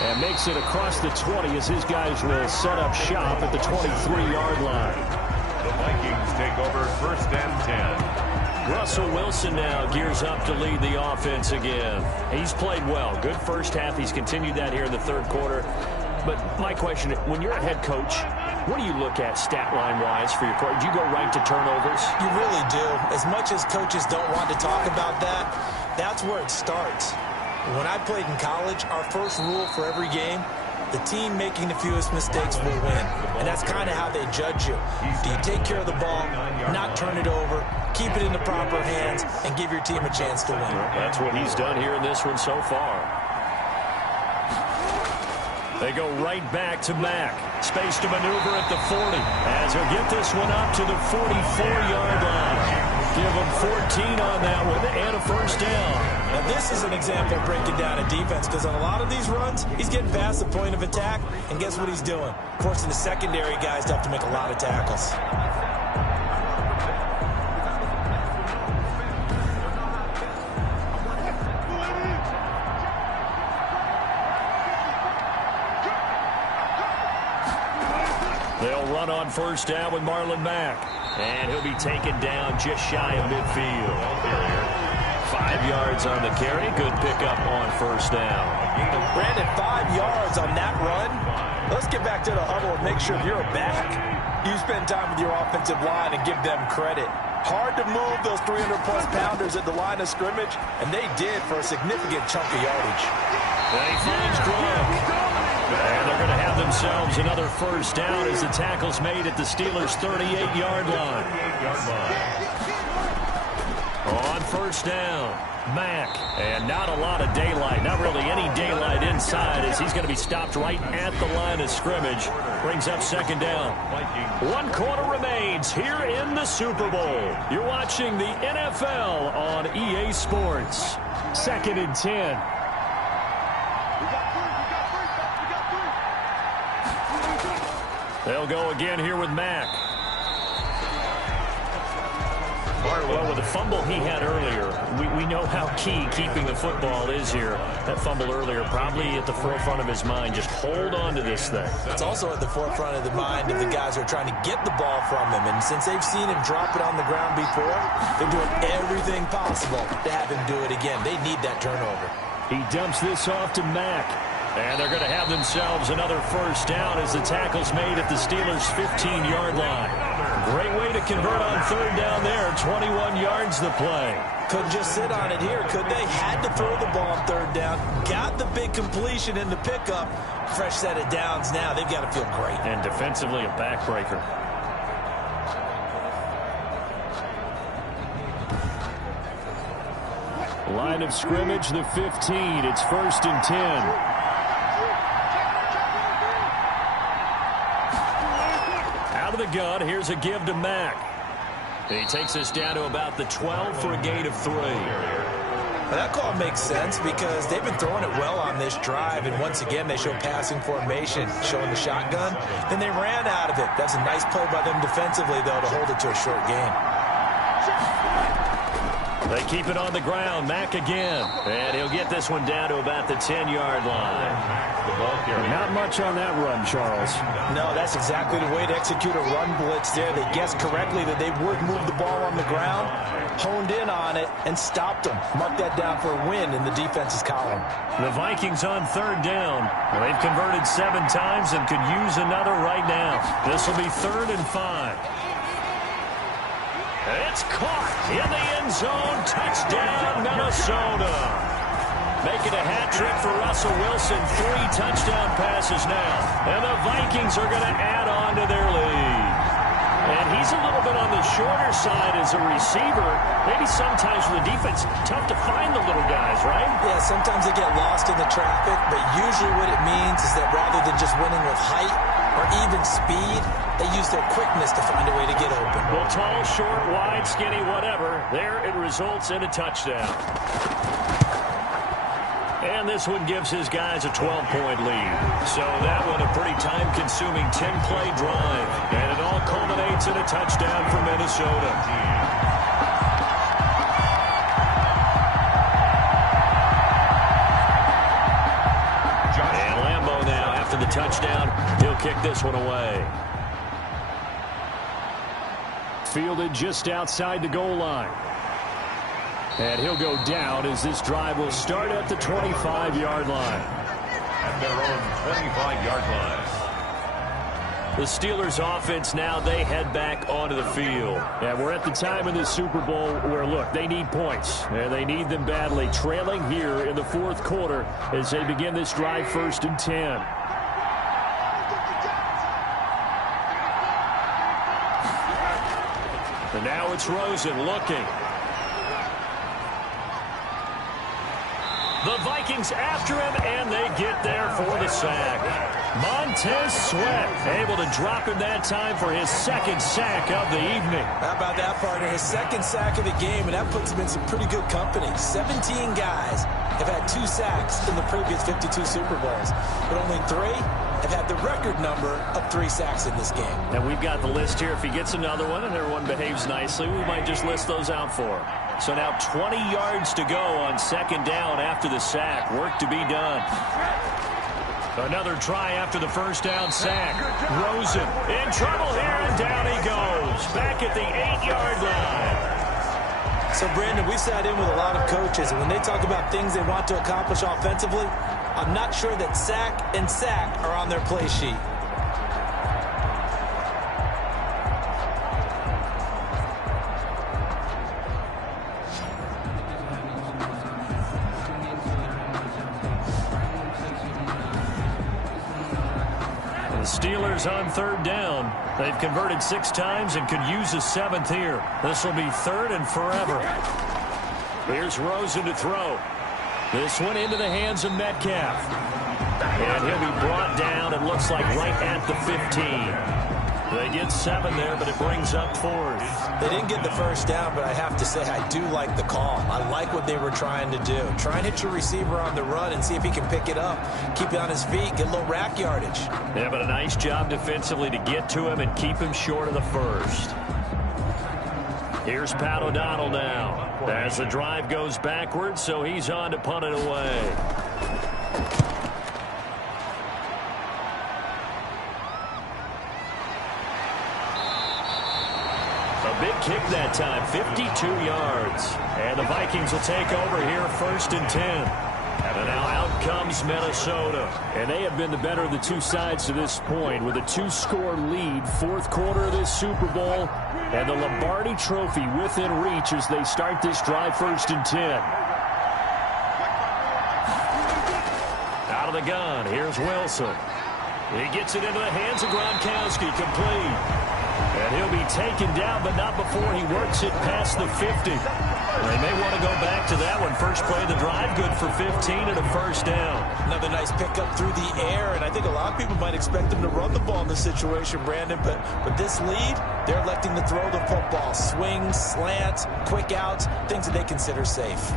And makes it across the 20 as his guys will set up shop at the 23-yard line. The Vikings take over 1st and 10. Russell Wilson now gears up to lead the offense again. He's played well. Good first half. He's continued that here in the third quarter. But my question, when you're a head coach, what do you look at stat line-wise for your court? Do you go right to turnovers? You really do. As much as coaches don't want to talk about that, that's where it starts. When I played in college, our first rule for every game, the team making the fewest mistakes will win. And that's kind of how they judge you. Do you take care of the ball, not turn it over, keep it in the proper hands, and give your team a chance to win? That's what he's done here in this one so far. They go right back to Mack. Space to maneuver at the 40. As he'll get this one up to the 44-yard line. Give him 14 on that one and a first down. Now this is an example of breaking down a defense because on a lot of these runs, he's getting past the point of attack, and guess what he's doing? Forcing the secondary guys to have to make a lot of tackles. They'll run on first down with Marlon Mack. And he'll be taken down just shy of midfield. 5 yards on the carry. Good pickup on first down. Brandon, 5 yards on that run. Let's get back to the huddle and make sure if you're a back, you spend time with your offensive line and give them credit. Hard to move those 300-plus pounders at the line of scrimmage, and they did for a significant chunk of yardage. And he finds Gronk. And they're going to have themselves another first down as the tackle's made at the Steelers' 38-yard line. On first down, Mack. And not a lot of daylight, not really any daylight inside as he's going to be stopped right at the line of scrimmage. Brings up second down. 1 quarter remains here in the Super Bowl. You're watching the NFL on EA Sports. 2nd and 10. They'll go again here with Mack. Well, with the fumble he had earlier, we know how key keeping the football is here. That fumble earlier probably at the forefront of his mind. Just hold on to this thing. It's also at the forefront of the mind of the guys who are trying to get the ball from him. And since they've seen him drop it on the ground before, they're doing everything possible to have him do it again. They need that turnover. He dumps this off to Mack. And they're going to have themselves another first down as the tackle's made at the Steelers' 15-yard line. Great way to convert on third down there. 21 yards the play. Couldn't just sit on it here, could they? Had to throw the ball on third down. Got the big completion in the pickup. Fresh set of downs now. They've got to feel great. And defensively, a backbreaker. Line of scrimmage, the 15. It's 1st and 10. The gun. Here's a give to Mack. He takes us down to about the 12 for a gain of 3. Well, that call makes sense because they've been throwing it well on this drive, and once again they show passing formation, showing the shotgun. Then they ran out of it. That's a nice play by them defensively, though, to hold it to a short gain. They keep it on the ground. Mack again. And he'll get this one down to about the 10-yard line. Not much on that run, Charles. No, that's exactly the way to execute a run blitz there. They guessed correctly that they would move the ball on the ground, honed in on it, and stopped them. Mark that down for a win in the defense's column. The Vikings on third down. They've converted 7 times and could use another right now. This will be 3rd and 5. It's caught in the end zone. Touchdown, Minnesota. Making a hat trick for Russell Wilson. 3 touchdown passes now. And the Vikings are going to add on to their lead. And he's a little bit on the shorter side as a receiver. Maybe sometimes for the defense, tough to find the little guys, right? Yeah, sometimes they get lost in the traffic, but usually what it means is that rather than just winning with height or even speed, they use their quickness to find a way to get open. Well, tall, short, wide, skinny, whatever. There it results in a touchdown. And this one gives his guys a 12-point lead. So that one a pretty time-consuming 10-play drive. And it all culminates in a touchdown for Minnesota. And Lambeau now, after the touchdown, he'll kick this one away. Fielded just outside the goal line. And he'll go down as this drive will start at the 25-yard line. At their own 25-yard line. The Steelers offense now, they head back onto the field. And we're at the time in the Super Bowl where, look, they need points. And they need them badly. Trailing here in the 4th quarter as they begin this drive 1st and 10. And now it's Rosen looking. The Vikings after him, and they get there for the sack. Montez Sweat able to drop him that time for his 2nd sack of the evening. How about that, partner? His 2nd sack of the game, and that puts him in some pretty good company. 17 guys have had 2 sacks in the previous 52 Super Bowls, but only 3 have had the record number of 3 sacks in this game. And we've got the list here. If he gets another one and everyone behaves nicely, we might just list those out for him. So now 20 yards to go on 2nd down after the sack. Work to be done. Another try after the 1st down sack. Rosen in trouble here, and down he goes. Back at the 8-yard line. So, Brandon, we sat in with a lot of coaches, and when they talk about things they want to accomplish offensively, I'm not sure that sack and sack are on their play sheet. Steelers on 3rd down. They've converted 6 times and could use a 7th here. This will be 3rd and forever. Here's Rosen to throw. This one into the hands of Metcalf. And he'll be brought down, it looks like, right at the 15. They get 7 there, but it brings up 4th. They didn't get the 1st down, but I have to say I do like the call. I like what they were trying to do. Try and hit your receiver on the run and see if he can pick it up. Keep it on his feet, get a little rack yardage. Yeah, but a nice job defensively to get to him and keep him short of the 1st. Here's Pat O'Donnell now as the drive goes backwards, so he's on to punt it away. Big kick that time, 52 yards. And the Vikings will take over here 1st and 10. And now out comes Minnesota. And they have been the better of the 2 sides to this point with a 2-score lead. 4th quarter of this Super Bowl. And the Lombardi Trophy within reach as they start this drive 1st and 10. Out of the gun, here's Wilson. He gets it into the hands of Gronkowski, complete. And he'll be taken down, but not before he works it past the 50. They may want to go back to that one. First play of the drive, good for 15 and a 1st down. Another nice pickup through the air, and I think a lot of people might expect them to run the ball in this situation, Brandon, but this lead, they're electing to throw the football. Swings, slants, quick outs, things that they consider safe.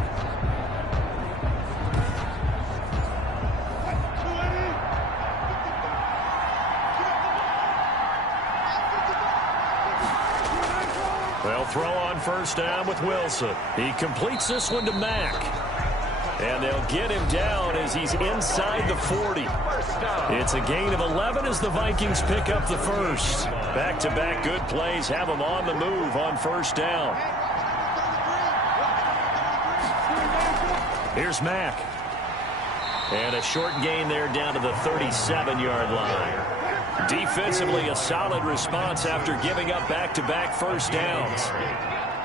Well, throw on first down with Wilson. He completes this one to Mack. And they'll get him down as he's inside the 40. It's a gain of 11 as the Vikings pick up the first. Back-to-back good plays have them on the move on first down. Here's Mack. And a short gain there down to the 37-yard line. Defensively, a solid response after giving up back-to-back first downs.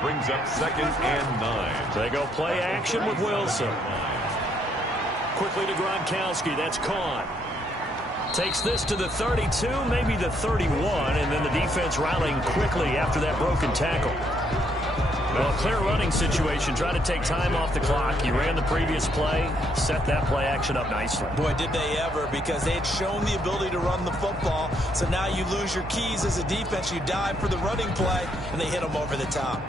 Brings up 2nd and 9. They go play action with Wilson. Quickly to Gronkowski. That's Kahn. Takes this to the 32, maybe the 31, and then the defense rallying quickly after that broken tackle. Well, a clear running situation. Try to take time off the clock. He ran the previous play, set that play action up nicely. Boy, did they ever, because they had shown the ability to run the football. So now you lose your keys as a defense. You dive for the running play, and they hit them over the top.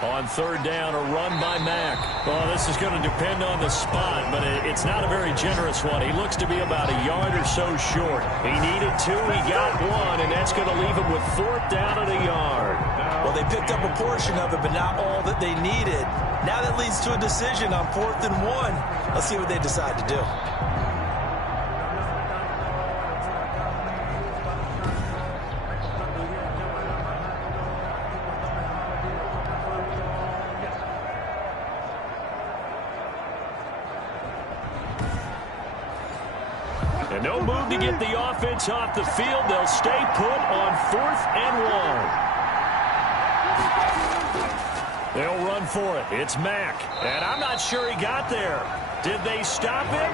On third down, a run by Mack. Well, this is going to depend on the spot, but it's not a very generous one. He looks to be about a yard or so short. He needed 2, he got 1, and that's going to leave him with 4th down and a yard. Well, they picked up a portion of it, but not all that they needed. Now that leads to a decision on 4th and 1. Let's see what they decide to do. And no move to get the offense off the field. They'll stay put on 4th and 1. They'll run for it. It's Mack. And I'm not sure he got there. Did they stop him?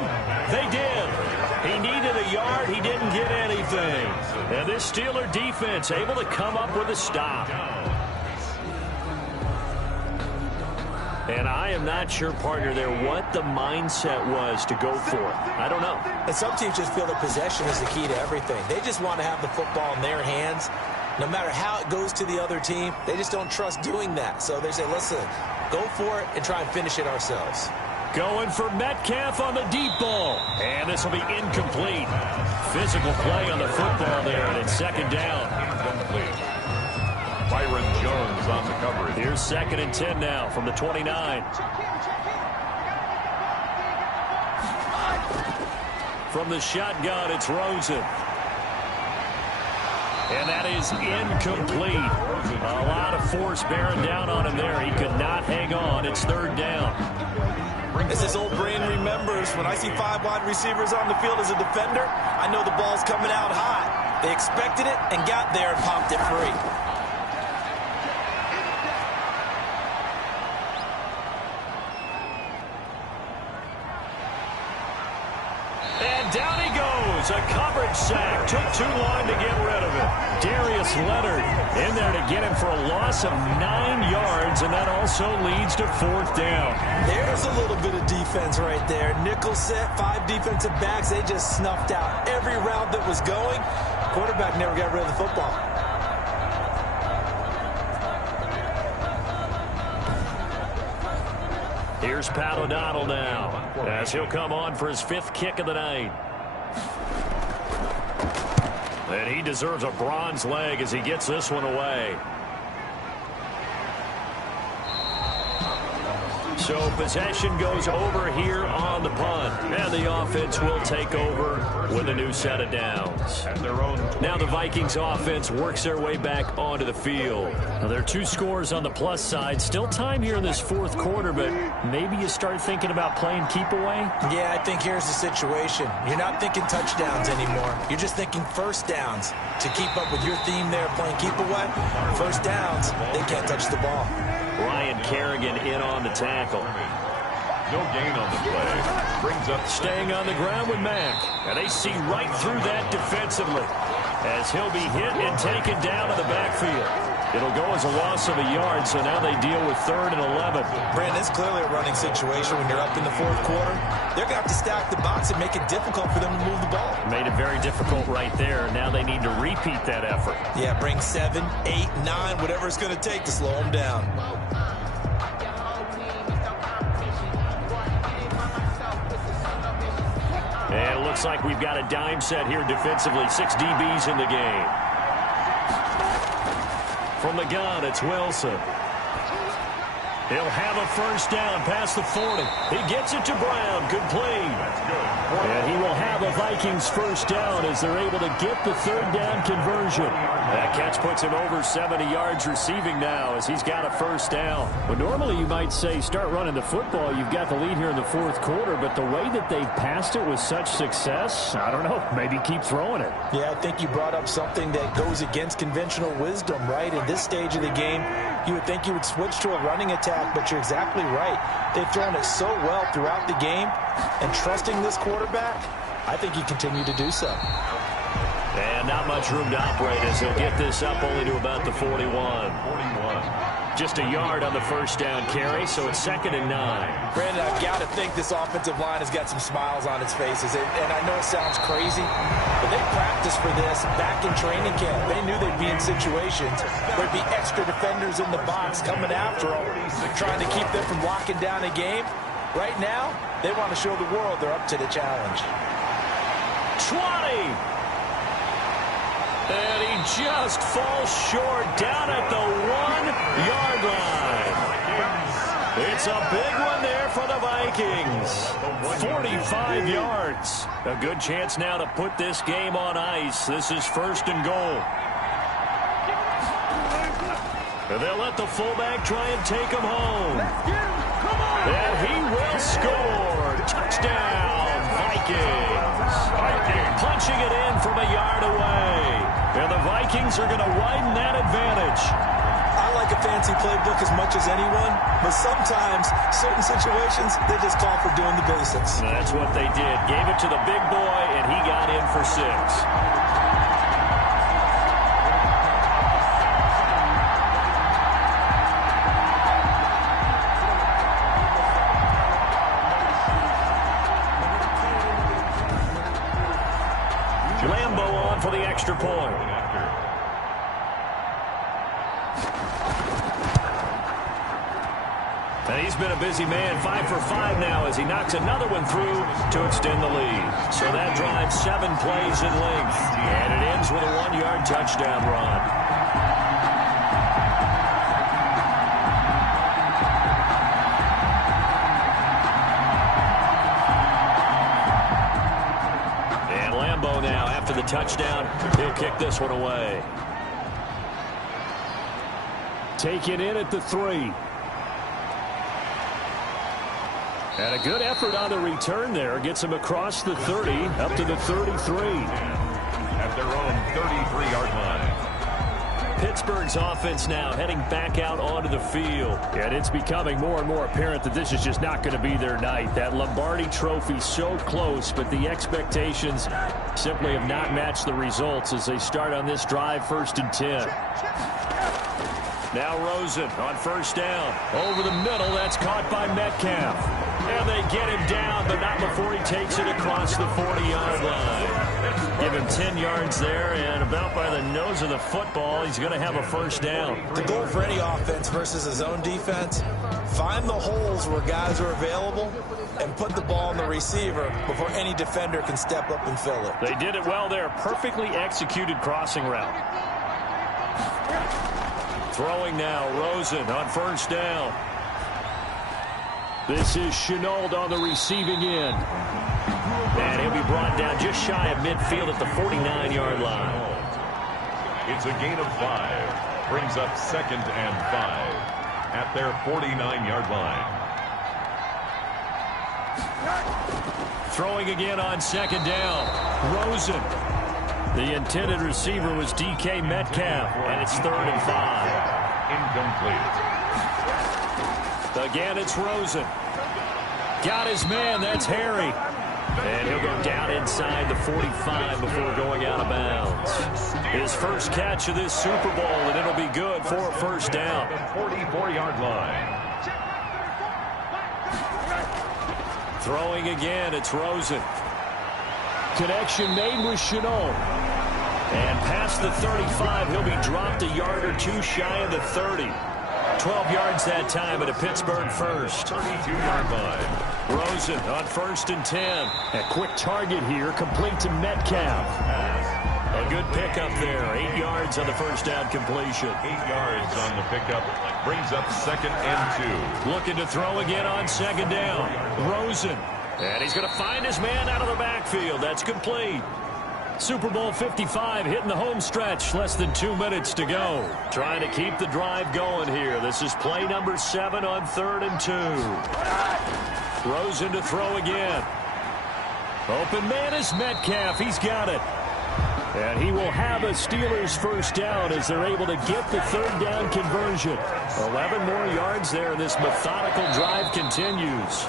They did. He needed a yard. He didn't get anything. And this Steeler defense able to come up with a stop. And I am not sure, partner, there what the mindset was to go for it. I don't know. And some teams just feel that possession is the key to everything. They just want to have the football in their hands. No matter how it goes to the other team, they just don't trust doing that. So they say, listen, go for it and try and finish it ourselves. Going for Metcalf on the deep ball. And this will be incomplete. Physical play on the football there, and it's 2nd down. Byron Jones on the coverage. Here's 2nd and 10 now from the 29. From the shotgun, it's Rosen. And that is incomplete. A lot of force bearing down on him there. He could not hang on. It's 3rd down. As his old brain remembers, when I see 5 wide receivers on the field as a defender, I know the ball's coming out hot. They expected it and got there and popped it free. Down he goes. A coverage sack. Took too long to get rid of it. Darius Leonard in there to get him for a loss of 9 yards, and that also leads to 4th down. There's a little bit of defense right there. Nickel set, 5 defensive backs. They just snuffed out every route that was going. Quarterback never got rid of the football. Here's Pat O'Donnell now as he'll come on for his 5th kick of the night. And he deserves a bronze leg as he gets this one away. So possession goes over here on the punt. And the offense will take over with a new set of downs. Now the Vikings offense works their way back onto the field. Now there are 2 scores on the plus side. Still time here in this 4th quarter, but maybe you start thinking about playing keep away? Yeah, I think here's the situation. You're not thinking touchdowns anymore. You're just thinking first downs. To keep up with your theme there, playing keep away, first downs, they can't touch the ball. Ryan Kerrigan in on the tackle. No gain on the play. Brings up staying on the ground with Mack. And they see right through that defensively as he'll be hit and taken down in the backfield. It'll go as a loss of a yard, so now they deal with 3rd and 11. Brandon, it's clearly a running situation when you're up in the 4th quarter. They're going to have to stack the box and make it difficult for them to move the ball. Made it very difficult right there. Now they need to repeat that effort. Yeah, bring 7, 8, 9, whatever it's going to take to slow them down. looks like we've got a dime set here defensively. 6 DBs in the game. From the gun, it's Wilson. He'll have a first down past the 40. He gets it to Brown. Complete. And he will have a Vikings first down as they're able to get the third down conversion. That catch puts him over 70 yards receiving now as he's got a first down. Well, normally you might say start running the football. You've got the lead here in the fourth quarter, but the way that they've passed it with such success, I don't know, maybe keep throwing it. Yeah, I think you brought up something that goes against conventional wisdom, right? In this stage of the game, you would think you would switch to a running attack, but you're exactly right. They've thrown it so well throughout the game, and trusting this quarterback, I think you continue to do so. And not much room to operate as he'll get this up only to about the 41. Just a yard on the first down carry, so it's 2nd and 9. Brandon, I've got to think this offensive line has got some smiles on its faces. And I know it sounds crazy, but they practiced for this back in training camp. They knew they'd be in situations where there'd be extra defenders in the box coming after them, trying to keep them from locking down a game. Right now, they want to show the world they're up to the challenge. 20! And he just falls short down at the 1-yard line. It's a big one there for the Vikings. 45 yards. A good chance now to put this game on ice. This is 1st and goal. And they'll let the fullback try and take him home. And he will score. Touchdown, Vikings. Punching it in from a yard away. And the Vikings are going to widen that advantage. I like a fancy playbook as much as anyone, but sometimes, certain situations, they just call for doing the basics. That's what they did. Gave it to the big boy, and he got in for 6. Lambo on for the extra point. And he's been a busy man, 5 for 5 now as he knocks another one through to extend the lead. So that drives 7 plays in length. And it ends with a 1-yard touchdown run. Now, after the touchdown, he'll kick this one away. Take it in at the 3. And a good effort on the return there. Gets him across the 30, up to the 33. At their own 33-yard line. Pittsburgh's offense now heading back out onto the field. And it's becoming more and more apparent that this is just not going to be their night. That Lombardi trophy so close, but the expectations simply have not matched the results as they start on this drive, 1st and 10. Now Rosen on first down. Over the middle, that's caught by Metcalf. And they get him down, but not before he takes it across the 40-yard line. Give him 10 yards there, and about by the nose of the football, he's going to have a first down. The goal for any offense versus his own defense, find the holes where guys are available and put the ball in the receiver before any defender can step up and fill it. They did it well there. Perfectly executed crossing route. Throwing now, Rosen on first down. This is Chenault on the receiving end. And he'll be brought down just shy of midfield at the 49-yard line. It's a gain of 5. Brings up 2nd and 5 at their 49-yard line. Throwing again on 2nd down. Rosen. The intended receiver was DK Metcalf, and it's 3rd and 5. Incomplete. Again, it's Rosen. Got his man. That's Harry. And he'll go down inside the 45 before going out of bounds. His first catch of this Super Bowl, and it'll be good for a first down. 44-yard line. Throwing again, it's Rosen. Connection made with Chenault. And past the 35, he'll be dropped a yard or two shy of the 30. 12 yards that time at a Pittsburgh first. 32-yard line. Rosen on 1st and 10. A quick target here, complete to Metcalf. A good pickup there. 8 yards on the first down completion. 8 yards on the pickup. Brings up 2nd and 2. Looking to throw again on 2nd down. Rosen. And he's going to find his man out of the backfield. That's complete. Super Bowl 55 hitting the home stretch. Less than 2 minutes to go. Trying to keep the drive going here. This is play number 7 on 3rd and 2. Rosen to throw again. Open man is Metcalf. He's got it. And he will have a Steelers first down as they're able to get the 3rd down conversion. 11 more yards there. This methodical drive continues.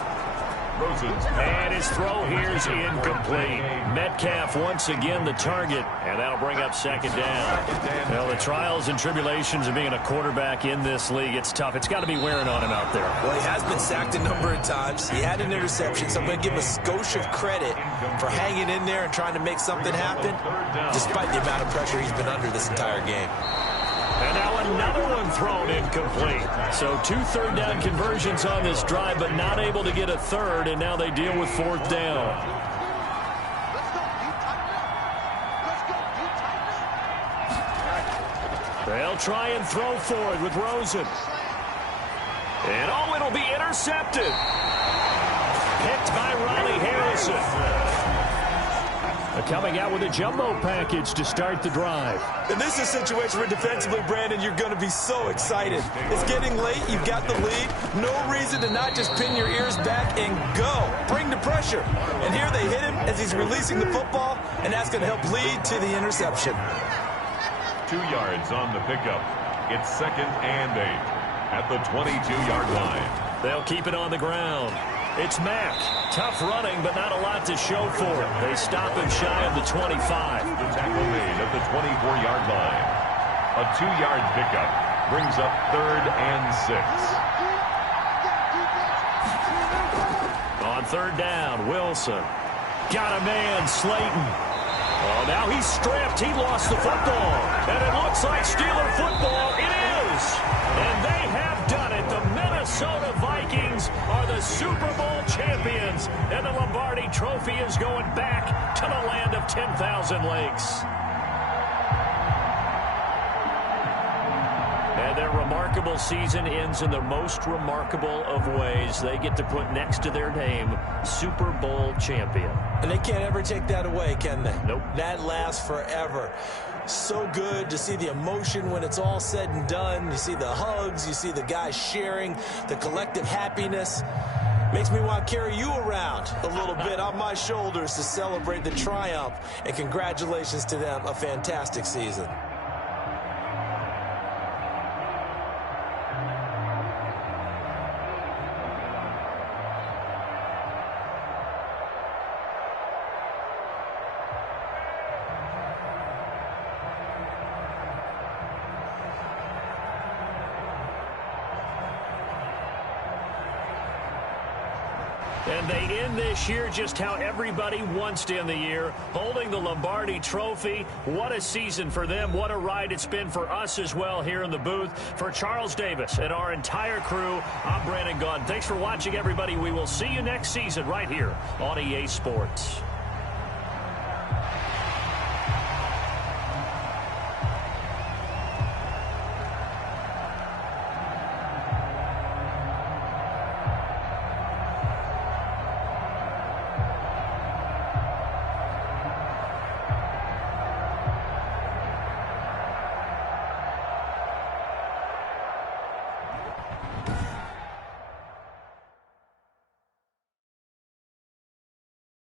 And his throw here is incomplete. Metcalf once again the target, and that'll bring up 2nd down. Well, the trials and tribulations of being a quarterback in this league, it's tough. It's got to be wearing on him out there. Well, he has been sacked a number of times. He had an interception, so I'm going to give him a skosh of credit for hanging in there and trying to make something happen, despite the amount of pressure he's been under this entire game. And now another one thrown incomplete. So 2 3rd down conversions on this drive, but not able to get a 3rd, and now they deal with 4th down. They'll try and throw for it with Rosen. And oh, it'll be intercepted. Picked by Riley Harrison. Coming out with a jumbo package to start the drive. And this is a situation where defensively, Brandon, you're going to be so excited. It's getting late. You've got the lead. No reason to not just pin your ears back and go. Bring the pressure. And here they hit him as he's releasing the football, and that's going to help lead to the interception. 2 yards on the pickup. It's 2nd and 8 at the 22-yard line. They'll keep it on the ground. It's Mack. Tough running, but not a lot to show for it. They stop him shy of the 25. The tackle made at the 24-yard line. A 2-yard pickup brings up 3rd and 6. On 3rd down, Wilson. Got a man, Slayton. Oh, now he's stripped. He lost the football. And it looks like Steeler football. It is. And they have done it. The Minnesota Vikings are the Super Bowl champions. And the Lombardi Trophy is going back to the land of 10,000 lakes. And their remarkable season ends in the most remarkable of ways. They get to put next to their name, Super Bowl champion. And they can't ever take that away, can they? Nope. That lasts forever. So good to see the emotion when it's all said and done. You see the hugs. You see the guys sharing, the collective happiness. Makes me want to carry you around a little bit on my shoulders to celebrate the triumph. And congratulations to them. A fantastic season. And they end this year just how everybody wants to end the year, holding the Lombardi Trophy. What a season for them. What a ride it's been for us as well here in the booth. For Charles Davis and our entire crew, I'm Brandon Gaudin. Thanks for watching, everybody. We will see you next season right here on EA Sports.